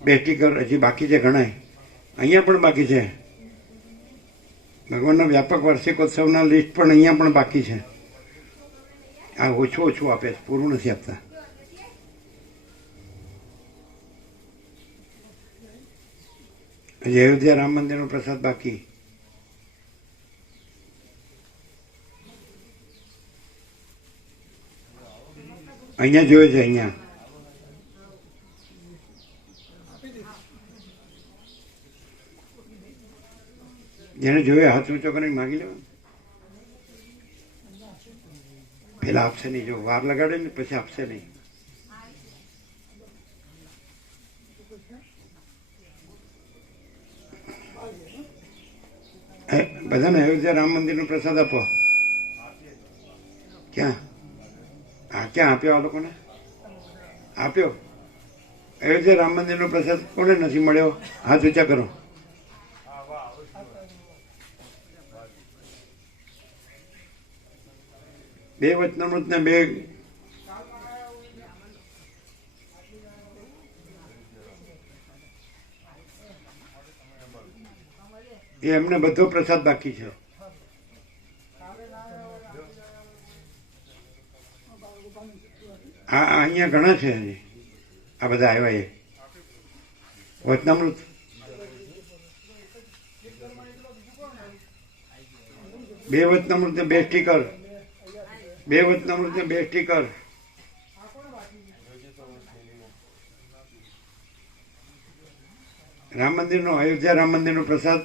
2 સ્ટીકર હજી બાકી છે ઘણાય, અહીંયા પણ બાકી છે. ભગવાનના વ્યાપક વાર્ષિકોત્સવના લિસ્ટ પણ અહીંયા પણ બાકી છે. આ ઓછું ઓછું આપે છે, પૂરું નથી આપતા. હજી અયોધ્યા રામ મંદિરનો પ્રસાદ બાકી. અહીંયા જોયો છે, અહીંયા જેને જોયો હાથ ઊંચો કરીને માગી લેવા. પેલા આપશે નહીં, જો વાર લગાડે ને પછી આપશે નહીં. બધાને અયોધ્યા રામ મંદિરનો પ્રસાદ આપો. ક્યાં? હા, ક્યાં આપ્યો? આ લોકોને આપ્યો? અયોધ્યા રામ મંદિરનો પ્રસાદ કોને નથી મળ્યો? હાથ ઊંચા કરો. બે વચનામૃત ને 2 એ એમને બધો પ્રસાદ બાકી છે. હા, અહીંયા ઘણા છે હજી. આ બધા આવ્યા એ વચનામૃત. બે વચનામૃત ને 2 સ્ટીકર. 2 વચનામૃત ને 2 સ્ટીકર. રામ મંદિરનો, અયોધ્યા રામ મંદિરનો પ્રસાદ.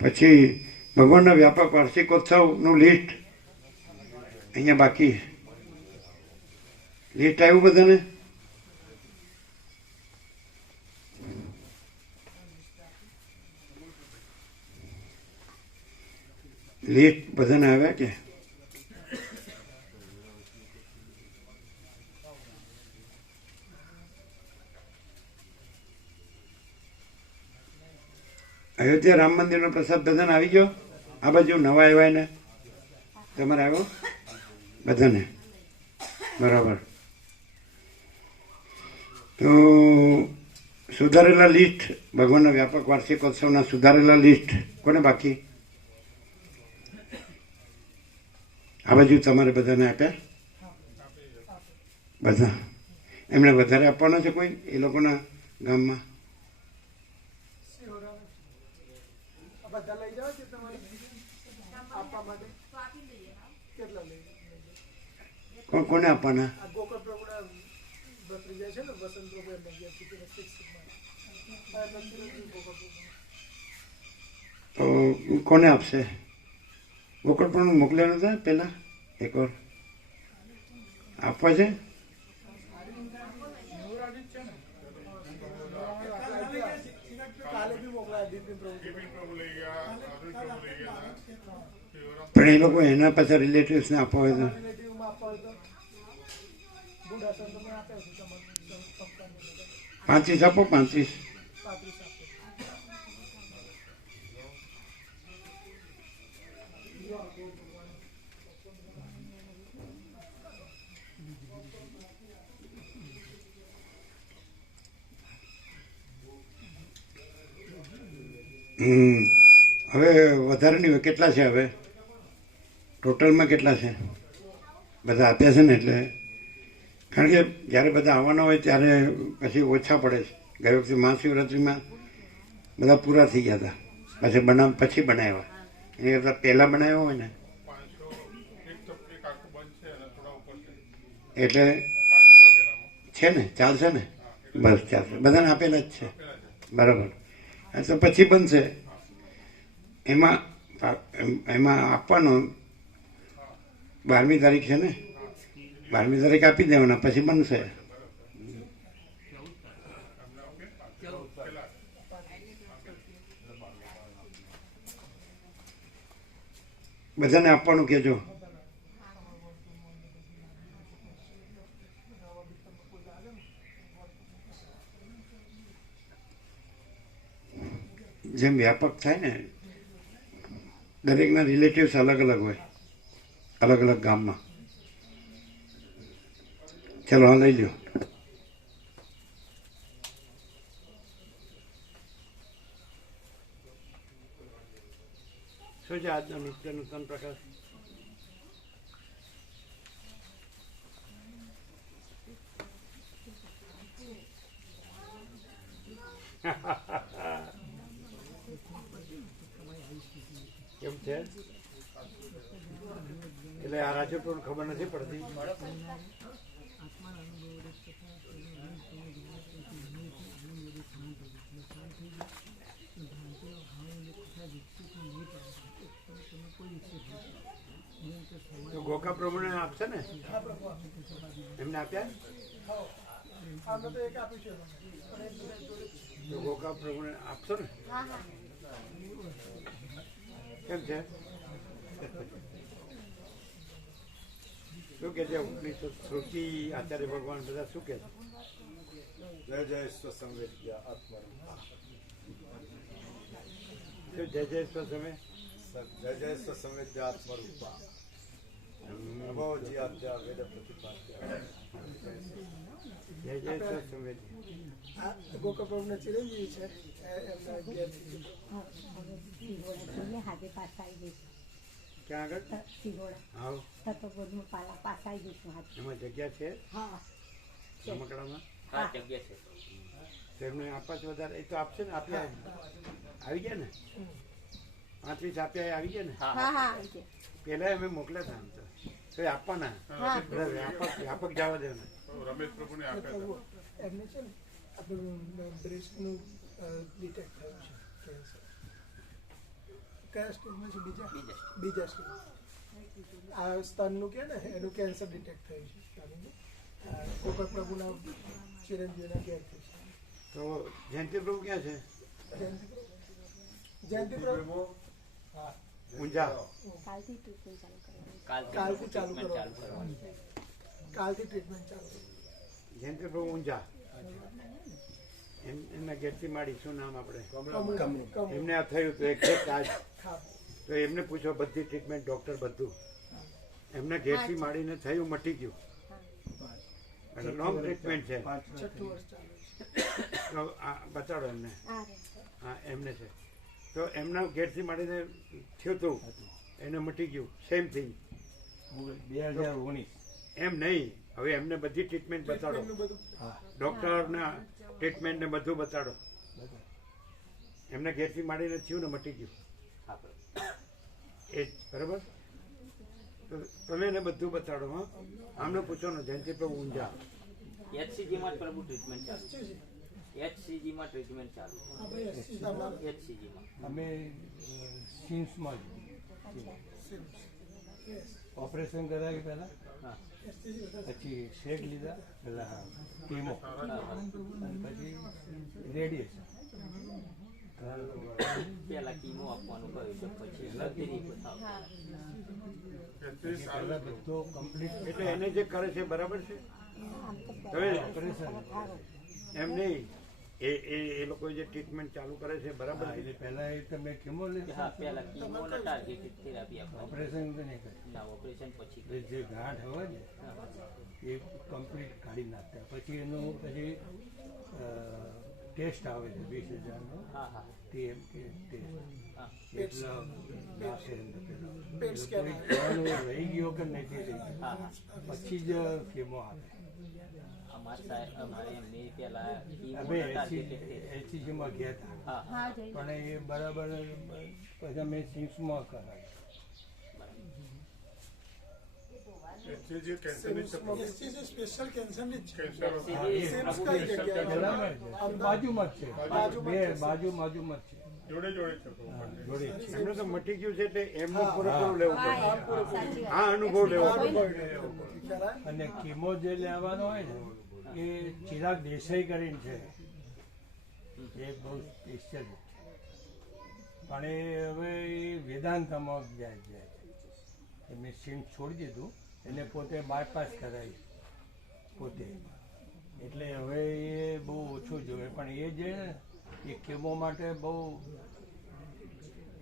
પછી ભગવાનના વ્યાપક વાર્ષિકોત્સવનું લિસ્ટ અહીંયા બાકી. લિસ્ટ આવ્યું બધાને? લિસ્ટ બધાને આવ્યા કે? અયોધ્યા રામ મંદિરનો પ્રસાદ બધાને આવી ગયો? આ બાજુ નવા આવ્યા ને તમારે આવ્યો બધાને? બરાબર. તો સુધારેલા લિસ્ટ, ભગવાનના વ્યાપક વાર્ષિકોત્સવના સુધારેલા લિસ્ટ કોને બાકી? આ બાજુ તમારે બધાને આપ્યા? બધા એમને વધારે આપવાના છે કોઈ એ લોકોના ગામમાં? બધા લઈ જાઓ છે તમારે આપવા માટે? કેટલા લઈ? કોને આપવાના? આ ગોકળ પ્રભુના ભત્રીજા છે ને, વસંત પ્રભુ એમને ગયા છે તો કોને આપશે? ગોકળ પણ મોકલ્યા નતા પેલા? એક વાર આપવા છે? કાલે બી મોકલાયા દીપિન પ્રભુ. પણ એ લોકો એના પાછા રિલેટિવ્સને આપવા હોય તો રિલેટિવમાં આપવા હોય તો બુઢા સંતોને આપે છે તમારે 35 આપો. 35 35 આપે. હવે વધારે નહીં, કેટલા છે હવે ટોટલમાં કેટલા છે? બધા આપ્યા છે ને, એટલે કારણ કે જ્યારે બધા આવવાના હોય ત્યારે પછી ઓછા પડે છે. ગઈ વખતે મહાશિવરાત્રિમાં બધા પૂરા થઈ ગયા હતા, પછી બનાવ્યા. એની કરતાં પહેલાં બનાવ્યા હોય ને એટલે છે ને, ચાલશે ને? બસ ચાલશે, બધાને આપેલા જ છે, બરાબર. તો પછી બનશે. એમાં આપવાનું 12મી તારીખ છે ને, 12મી તારીખ આપી દેવાના, પછી બનશે. બધાને આપવાનું કહેજો. જેમ વ્યાપક થાય ને, દરેકના રિલેટિવ્સ અલગ અલગ હોય, અલગ અલગ ગામમાં. ચલો હા, લઈ લ્યો. શું છે આજનો નિત્ય નૂતન પ્રકાશ? કેમ છે? એટલે આ રાજપુર ખબર નથી પડતી. તો ગોકા પ્રભુને આપશે ને? એમને આપ્યા? આમને તો એક આપ્યું છે તો ગોકા પ્રભુને આપશો ને? કેમ છે? શું કે છે ઉપનિષદ શ્રુતિ આચાર્ય ભગવાન બધા શું કે છે? જય જય સ્વસંવેદ્યા આત્મા, શું જય જય સ્વસમે? જય જય સ્વસંવેદ્યા આત્મરૂપા, નમોજી આદ્યા વેદ પ્રતિપાદ્યા. જય જય સ્વસમે. આ ગોકપ્રભુના ચિરંજીવી છે એમના ઘેરથી. ક્યાં આગળ? હા, એમાં જગ્યા છે રમકડામાં? એમને આપવા છે વધારે? એ તો આપશે ને. આપ્યા આવી ગયા ને? 35 આપ્યા આવી ગયા ને? પેલા અમે મોકલ્યા હતા. આમ તો આપવાના, વ્યાપક જવા દેવાના. રમેશ પ્રભુને આપ્યા એમને છે ને આપણું બ્રેસ્ટનું ડિટેક્ટ થયું છે કેન્સર. કયા સ્ટેજમાં છે? બીજા સ્ટેજ. આ સ્તનનું કે ને એનું કેન્સર ડિટેક્ટ થયું છે સ્તનનું. ગોકળ પ્રભુના ચિરંજીવીના ઘેરથી છે. તો જયંતિ પ્રભુ ક્યાં છે? જયંતિ પ્રભુ હા, ઊંઝા. કાલથી ચાલુ કરવાનું. કાલથી ટ્રીટમેન્ટ ચાલુ. જયંતિ પ્રભુ ઊંઝા. એમના ઘેરથી માડી, શું નામ આપણે? એમને આ થયું તો એક્ઝેક્ટ આજ. તો એમને પૂછો, બધી ટ્રીટમેન્ટ ડૉક્ટર બધું એમના ઘેરથી માંડીને થયું, મટી ગયું. એટલે લોંગ ટ્રીટમેન્ટ છે. 6 વર્ષ ચાલે તો આ બતાડો એમને. હા, એમને છે. તો એમના ઘેરથી માંડીને થયું હતું, એને મટી ગયું. Same thing 2019. એમ નહીં, હવે એમને બધી ટ્રીટમેન્ટ બતાડો, ડૉક્ટરના ટ્રીટમેન્ટ ને બધું બતાડો. એમને ઘેરથી માંડીને થયું ને મટી ગયું. એ જ બરાબર. તો તમે એને બધું બતાડો. હા, આમને પૂછો ને, જયંતિ પ્રભુ ઊંઝા. એચસીજીમાં પ્રભુ ટ્રીટમેન્ટ ચાલુ. એચસીજીમાં ટ્રીટમેન્ટ ચાલુ. એચસીજીમાં અમે સિમ્સમાં ઓપરેશન કરાવી પહેલાં, પછી શેક લીધા, પહેલાં કેમો અને પછી રેડિયેશન. પેલા કીમો આપવાનું કહ્યું છે, પછી સર્જરી પહેલાં બધો કમ્પ્લીટ. એટલે એને જે કરે છે બરાબર છે. તમે એમ નહીં, એ લોકો જે ટ્રીટમેન્ટ ચાલુ કરે છે બરાબર છે. એટલે પહેલાં એ તમે કેમો લીધા? હા, પેલા કીમોના ટાર્ગેટેડ થેરાપી આપવાની. ઓપરેશન તો નહીં કરે. ના, ઓપરેશન પછી એટલે જે ગાંઠ હોય ને એ કમ્પ્લીટ કાઢી નાખતા. પછી એનું ટેસ્ટ આવે છે 20,000નો હા હા TMK ટેસ્ટ હા એટલા નાખે અંદર પેલા. પેટ સ્કેન કોઈ કહેવાનું રહી ગયો કે નથી રહી ગયો હા હા પછી જ કેમો આવે. અમારે એમની પેલા અમે એચસીજીમાં ગયા હતા હા પણ એ બરાબર પછી અમે સિમ્સમાં કરાય. સ્પેશિયલ કેન્સરની જ છે. એચસીજી કઈ જગ્યાએ? બરાબર છે બાજુમાં જ છે બે બાજુમાં જ છે. જોડે જોડે જોડે એમનું તો મટી ગયું છે એટલે એમનું પૂરેપૂરું લેવું પડે. આ અનુભવ લેવો પડે. અને કીમો જે લેવાનો હોય ને એ ચિરાગ દેસાઈ કરીને છે એ બહુ સ્પેશિયલ છે પણ એ હવે એ વેદાંતમાં જાય છે મેં સીમ છોડી દીધું એને પોતે બાયપાસ કરાવી પોતે એટલે હવે એ બહુ ઓછું જોવે પણ એ જે એ કેમો માટે બહુ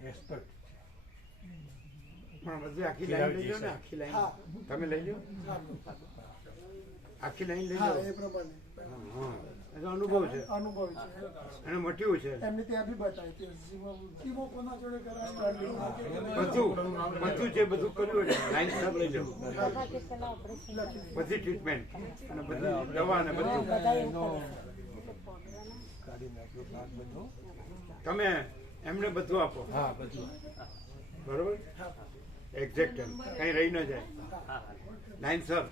એક્સપર્ટ પણ બધું આખી લાઈન લઈ લો ને, આખી લાઈન તમે લઈ લો, આખી લાઈન લઈ હા લો. એ પ્રમાણે હા, એ તો અનુભવ છે અનુભવ છે. અને મટ્યું છે એમને ત્યાં બી બતાવી કે કીમો કોના જોડે કરાવે બધું છે, બધું કર્યું છે. લાઈન સર લઈ લો, બધી ટ્રીટમેન્ટ અને બધી દવા અને બધું કાઢી નાખ્યો ભાગ બધો. તમે એમને બધું આપો. હા બધું બરોબર, એક્ઝેક્ટ એમ કઈ રહી ન જાય. લાઈન સર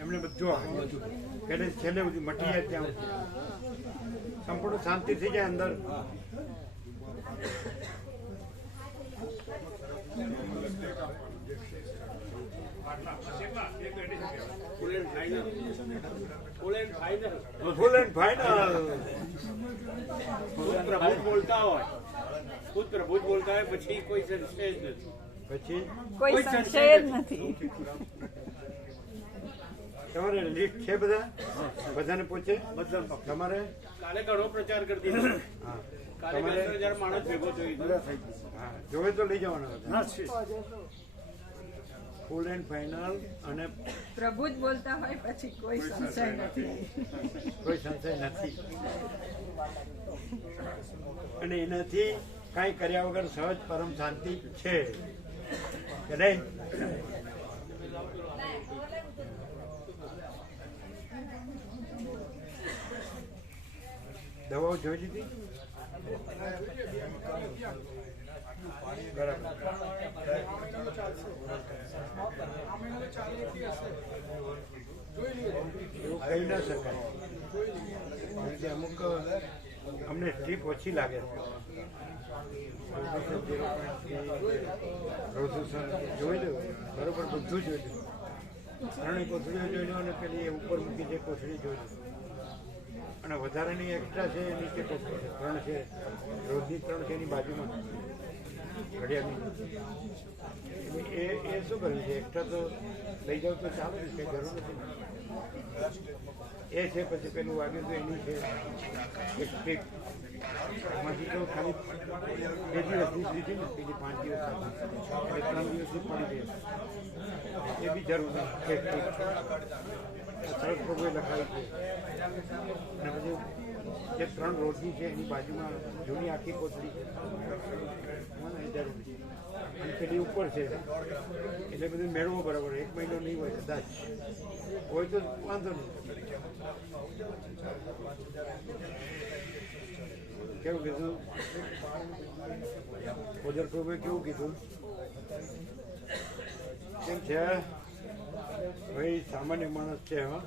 એમને બધું આપો. એટલે છેલ્લે સુધી મટી જાય ત્યાં સુધી. સંપૂર્ણ શાંતિ થઈ જાય અંદર. Full and final. પ્રભુ બોલતા હોય ખુદ પ્રભુ જ બોલતા હોય પછી કોઈ સંશય જ નથી. પછી કોઈ સંશય જ નથી. તમારે લીસ્ટ છે બધા, બધાને પૂછે તમારે. કાલે ઘણો પ્રચાર કરતી હતી. હા, કાલે તમારે 10,000 માણસ ભેગો થયો હા, જોવે તો લઈ જવાના. ફૂલ એન્ડ ફાઇનલ અને પ્રભુ જ બોલતા હોય પછી કોઈ સંશય નથી. કોઈ સંશય નથી. અને એનાથી કાંઈ કર્યા વગર સહજ પરમ શાંતિ છે કે નહીં? દવાઓ જોઈ લીધી? બરાબર. એવું કહી ના શકાય, કારણ કે અમુક અમને સ્ટ્રીપ ઓછી લાગે છે. જોઈ લો બરોબર, બધું જોઈ લો. ત્રણેય કોથળીઓ જોઈ લો અને પેલી એ ઉપર મૂકી છે કોથળી જોઈ લો. અને વધારાની એક્સ્ટ્રા છે નીચે કોથળી છે, 3 છે, રોજની 3 છે એની બાજુમાં ઘડિયાળની. એ શું કર્યું છે? એક્સ્ટ્રા તો લઈ જાવ તો ચાલે છે, કંઈ જરૂર નથી. એ છે પછી પેલું વાગ્યું તો એની છે એક સ્ટ્રીપ. એમાંથી તો ખાલી 2 દિવસની લીધી ને, બીજી 5 દિવસ એટલે 3 દિવસની પડી જાય. એ બી જરૂર છે. સરસ પ્રભુએ લખાયું છે. અને પછી જે 3 રોજની છે એની બાજુમાં જૂની આખી કોથળી છે, એ જરૂર છે. અને પેલી ઉપર છે એટલે બધું મેળવો બરાબર. 1 મહિનો નહીં હોય કદાચ, હોય તો વાંધો નહીં. કેવું કીધું? ઓજર પ્રભુએ કેવું કીધું? કેમ છે ભાઈ? સામાન્ય માણસ છે. હા,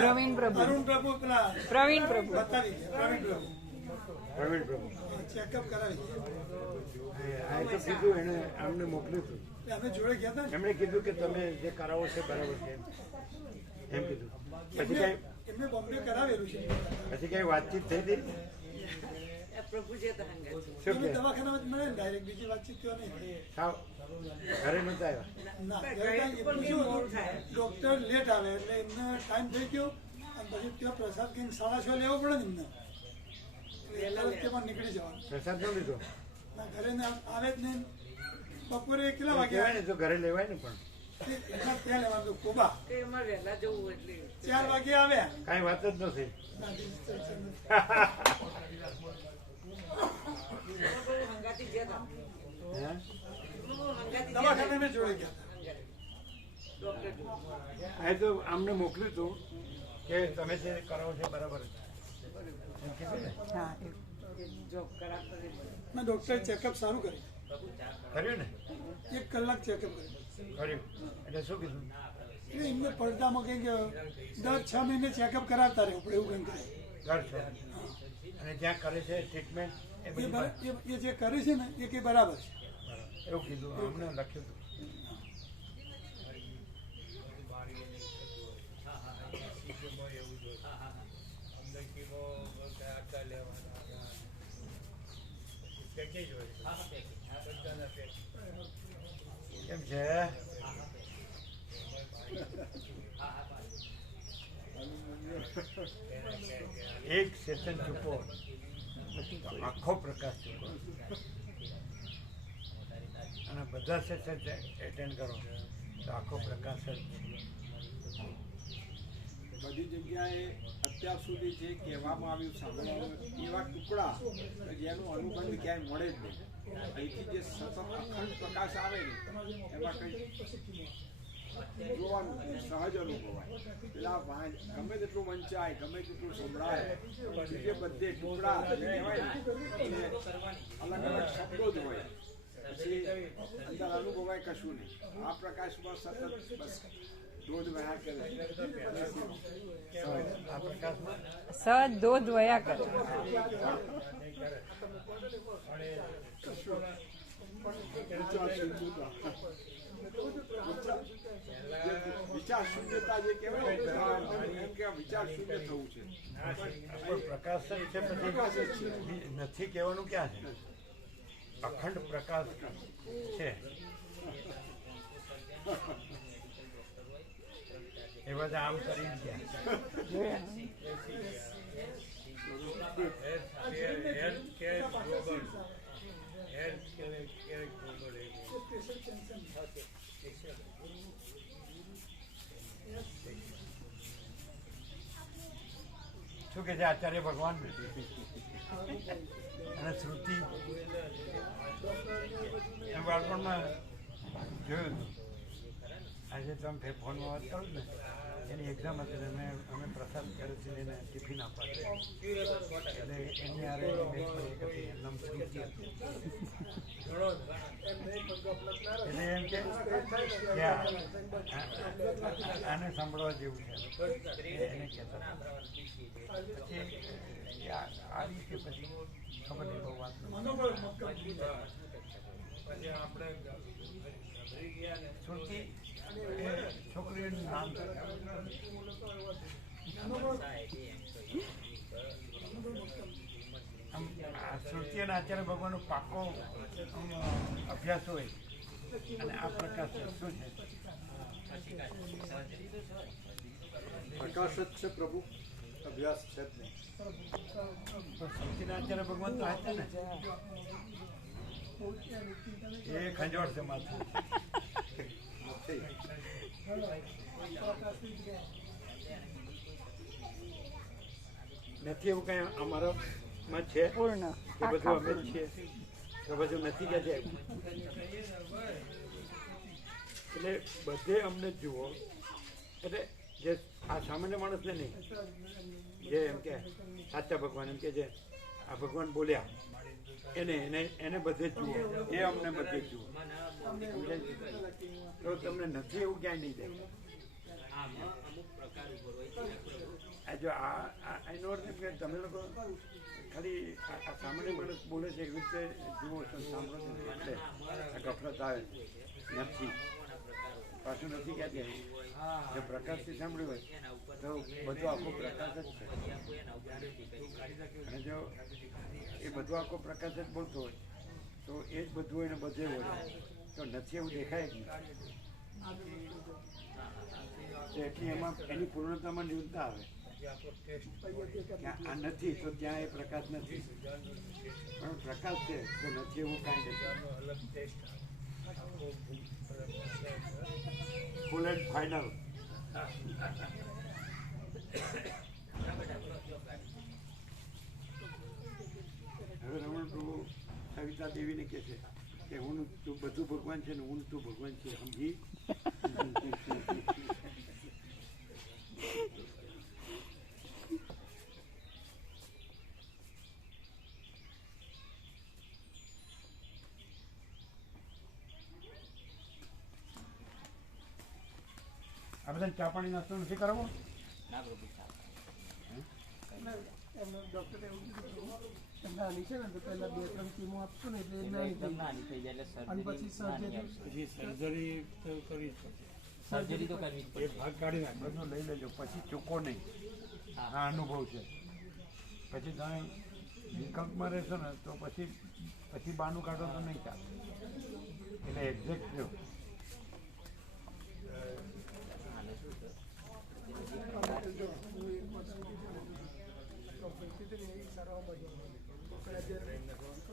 પ્રવીણ પ્રભુ. અરુણ પ્રભુ પેલા પ્રવીણ પ્રભુ. બતાવી છે. પ્રવીણ પ્રભુ ચેકઅપ કરાવી આ તો કીધું, એને અમને મોકલ્યું હતું. અમે જોડે ગયા હતા ને. એમણે કીધું કે તમે જે કરાવો છે બરાબર છે એમ કીધું. પછી કઈ એમને બોમ્બે કરાવેલું છે. પછી કઈ વાતચીત થઈ હતી? પ્રભુ છે તો હંગાત. શું એમને કે દવાખાનામાં જ મળે ને ડાયરેક્ટ, બીજી વાતચીત તો નહીં. સાવ ઘરે નતા આવ્યા? ના, ઘરે કાંઈ એટલું શું હતું, ડૉક્ટર લેટ આવે એટલે એમને ટાઈમ થઈ ગયો અને પછી ત્યાં પ્રસાદ કંઈક 6:30 લેવો પડે ને એમને, એટલે તરત તે પણ નીકળી જવાનું. પ્રસાદ ન લીધો? ના, ઘરે આવે જ નહીં. બપોરે કેટલા વાગે કહેવાય ને તો ઘરે લેવાય ને, પણ ત્યાં લેવાનું કોબા કે એમાં વહેલા જવું એટલે 4 વાગે આવ્યા. કાંઈ વાત જ નથી. ના, distraction નથી. હંગાતી ગયા હતા. હે? હંગાતી દવાખાને મેં જોડે ગયા ડોક્ટર આ તો આમને મોકલ્યું હતું કે તમે જે કરો છો બરાબર જ. એમ કીધું ને? જોબ કરાવતા મેં ડૉક્ટરે ચેકઅપ સારું કર્યું. કર્યું ને? 1 કલાક ચેકઅપ કર્યું. કર્યું એટલે શું કીધું? એટલે એમને પડદામાં કંઈક દર 6 મહિને ચેકઅપ કરાવતા રહે આપણે, એવું કંઈક કરે. ઘર છો અને જ્યાં કરે છે ટ્રીટમેન્ટ એ બધી એ જે કરે છે ને એ કંઈ બરાબર છે. બરાબર. એવું કીધું અમને લખ્યું હતું. કેમ છે? એક સેશન ચૂકો તો આખો પ્રકાશ ચૂકો અને બધા સેશન એટેન્ડ કરો તો આખો પ્રકાશ જ. બધી જગ્યાએ અત્યાર સુધી જે કહેવામાં આવ્યું સાંભળવામાં એવા ટુકડા જેનું અનુબંધ ક્યાંય મળે જ નહીં. અહીંથી જે સતત અખંડ પ્રકાશ આવે ને એમાં કંઈ જોવાનું સહજ અનુભવાય. પેલા ગમે તેટલું વંચાય, ગમે તેટલું સંભળાય, જે બધે ટુકડા જે કહેવાય ને એ અલગ અલગ શબ્દો જ હોય, પછી અંદર અનુભવાય કશું નહીં. આ પ્રકાશમાં સતત બસ ધોધ વહ્યા કરે. આ પ્રકાશમાં સદ દોધ વયા કરે. વિચાર શૂન્યતા જે કહેવાય એમ કે વિચાર શૂન્ય થવું છે. પણ પ્રકાશ જ છે, પછી નથી કહેવાનું ક્યાં છે? અખંડ પ્રકાશ છે. એ બધા આમ કરી ગયા. શું કે છે આચાર્ય ભગવાન અને શ્રુતિ? એમ બાળપણમાં જોયું હતું. આજે તમે ફોનમાં વાત કરો ને, એની એક્ઝામ હતી, અમે પ્રસાદ કરે છે એને ટિફિન આપવા એટલે એની આરે એનું નામ શ્રુતિ હતું. એટલે એમ કે આને સાંભળવા જેવું છે એને કહેતા. પછી આ રીતે પછી ખબર નહીં બહુ વાત શ્રુતિ છોકરીનું નામ શ્રુતિ અને આચાર્ય ભગવાનનો પાકો અભ્યાસ હોય અને આ પ્રકાશ શું છે? પ્રકાશ જ છે પ્રભુ, અભ્યાસ છે જ નહીં. શ્રુતિના આચાર્ય ભગવાન તો હતા ને, એ ખંજોળ છે માથું. નથી એવું કઈ અમારામાં છે પૂર્ણ કે બધું અમે જ છીએ તો બધું નથી કે છે? એટલે બધે અમને જુઓ. એટલે જે આ સામાન્ય માણસને નહીં, જે એમ કે સાચા ભગવાન એમ કે જે આ ભગવાન બોલ્યા એને બધે જ જુઓ, એ અમને બધે જ જુઓ. તો તમને નથી એવું ક્યાંય નહીં દે. જો એનો અર્થ એમ કે તમે લોકો ખાલી આ સામાન્ય માણસ બોલે છે એવી રીતે જુઓ છો, સાંભળો છો એટલે આ ગફલત આવે નથી. પાછું નથી કહેતી જે પ્રકાશથી સાંભળ્યું હોય તો બધો આખો પ્રકાશ જ છે. અને જો એ બધો આખો પ્રકાશ જ બોલતો હોય તો એ જ બધું હોય ને બધે હોય તો નથી એવું દેખાય જ નહીં. તો એટલી એમાં એની પૂર્ણતામાં ન્યૂનતા આવે કે આ નથી તો ત્યાં એ પ્રકાશ નથી, પણ પ્રકાશ છે તો નથી એવું કાંઈ નથી. Full and final. હવે રમણ પ્રભુ સવિતા દેવીને કહે છે કે હું તું બધું ભગવાન છે ને હું તું ભગવાન છે, સમજી? આ બધા ચા પાણી નાસ્તો નથી કરાવો? ના પ્રભુ સાહેબ. એમને ડૉક્ટરે એવું કીધું નાની છે ને તો પહેલાં 2-3 કીમો આપશું ને એટલે નાની એકદમ નાની થઈ જાય એટલે અને પછી સર્જરી પછી સર્જરી તો કરવી જ પડશે. સર્જરી તો કરવી જ એ પડશે. ભાગ કાઢી નાખ. બધું લઈ લેજો, પછી ચૂકો નહીં. આ અનુભવ છે. પછી તમે વિકલ્પમાં રહેશો ને તો પછી બાનું કાઢો તો નહીં ચાલે. એટલે એક્ઝેક્ટ થયો.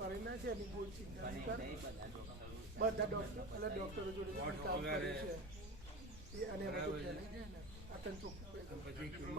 કરેલા છે એની બહુ ચિંતા નહીં કર. બધા ડૉક્ટર પહેલાં ડૉક્ટરો જોડે કામ કર્યું છે એ અને બધું આ તને ચોખ્ખું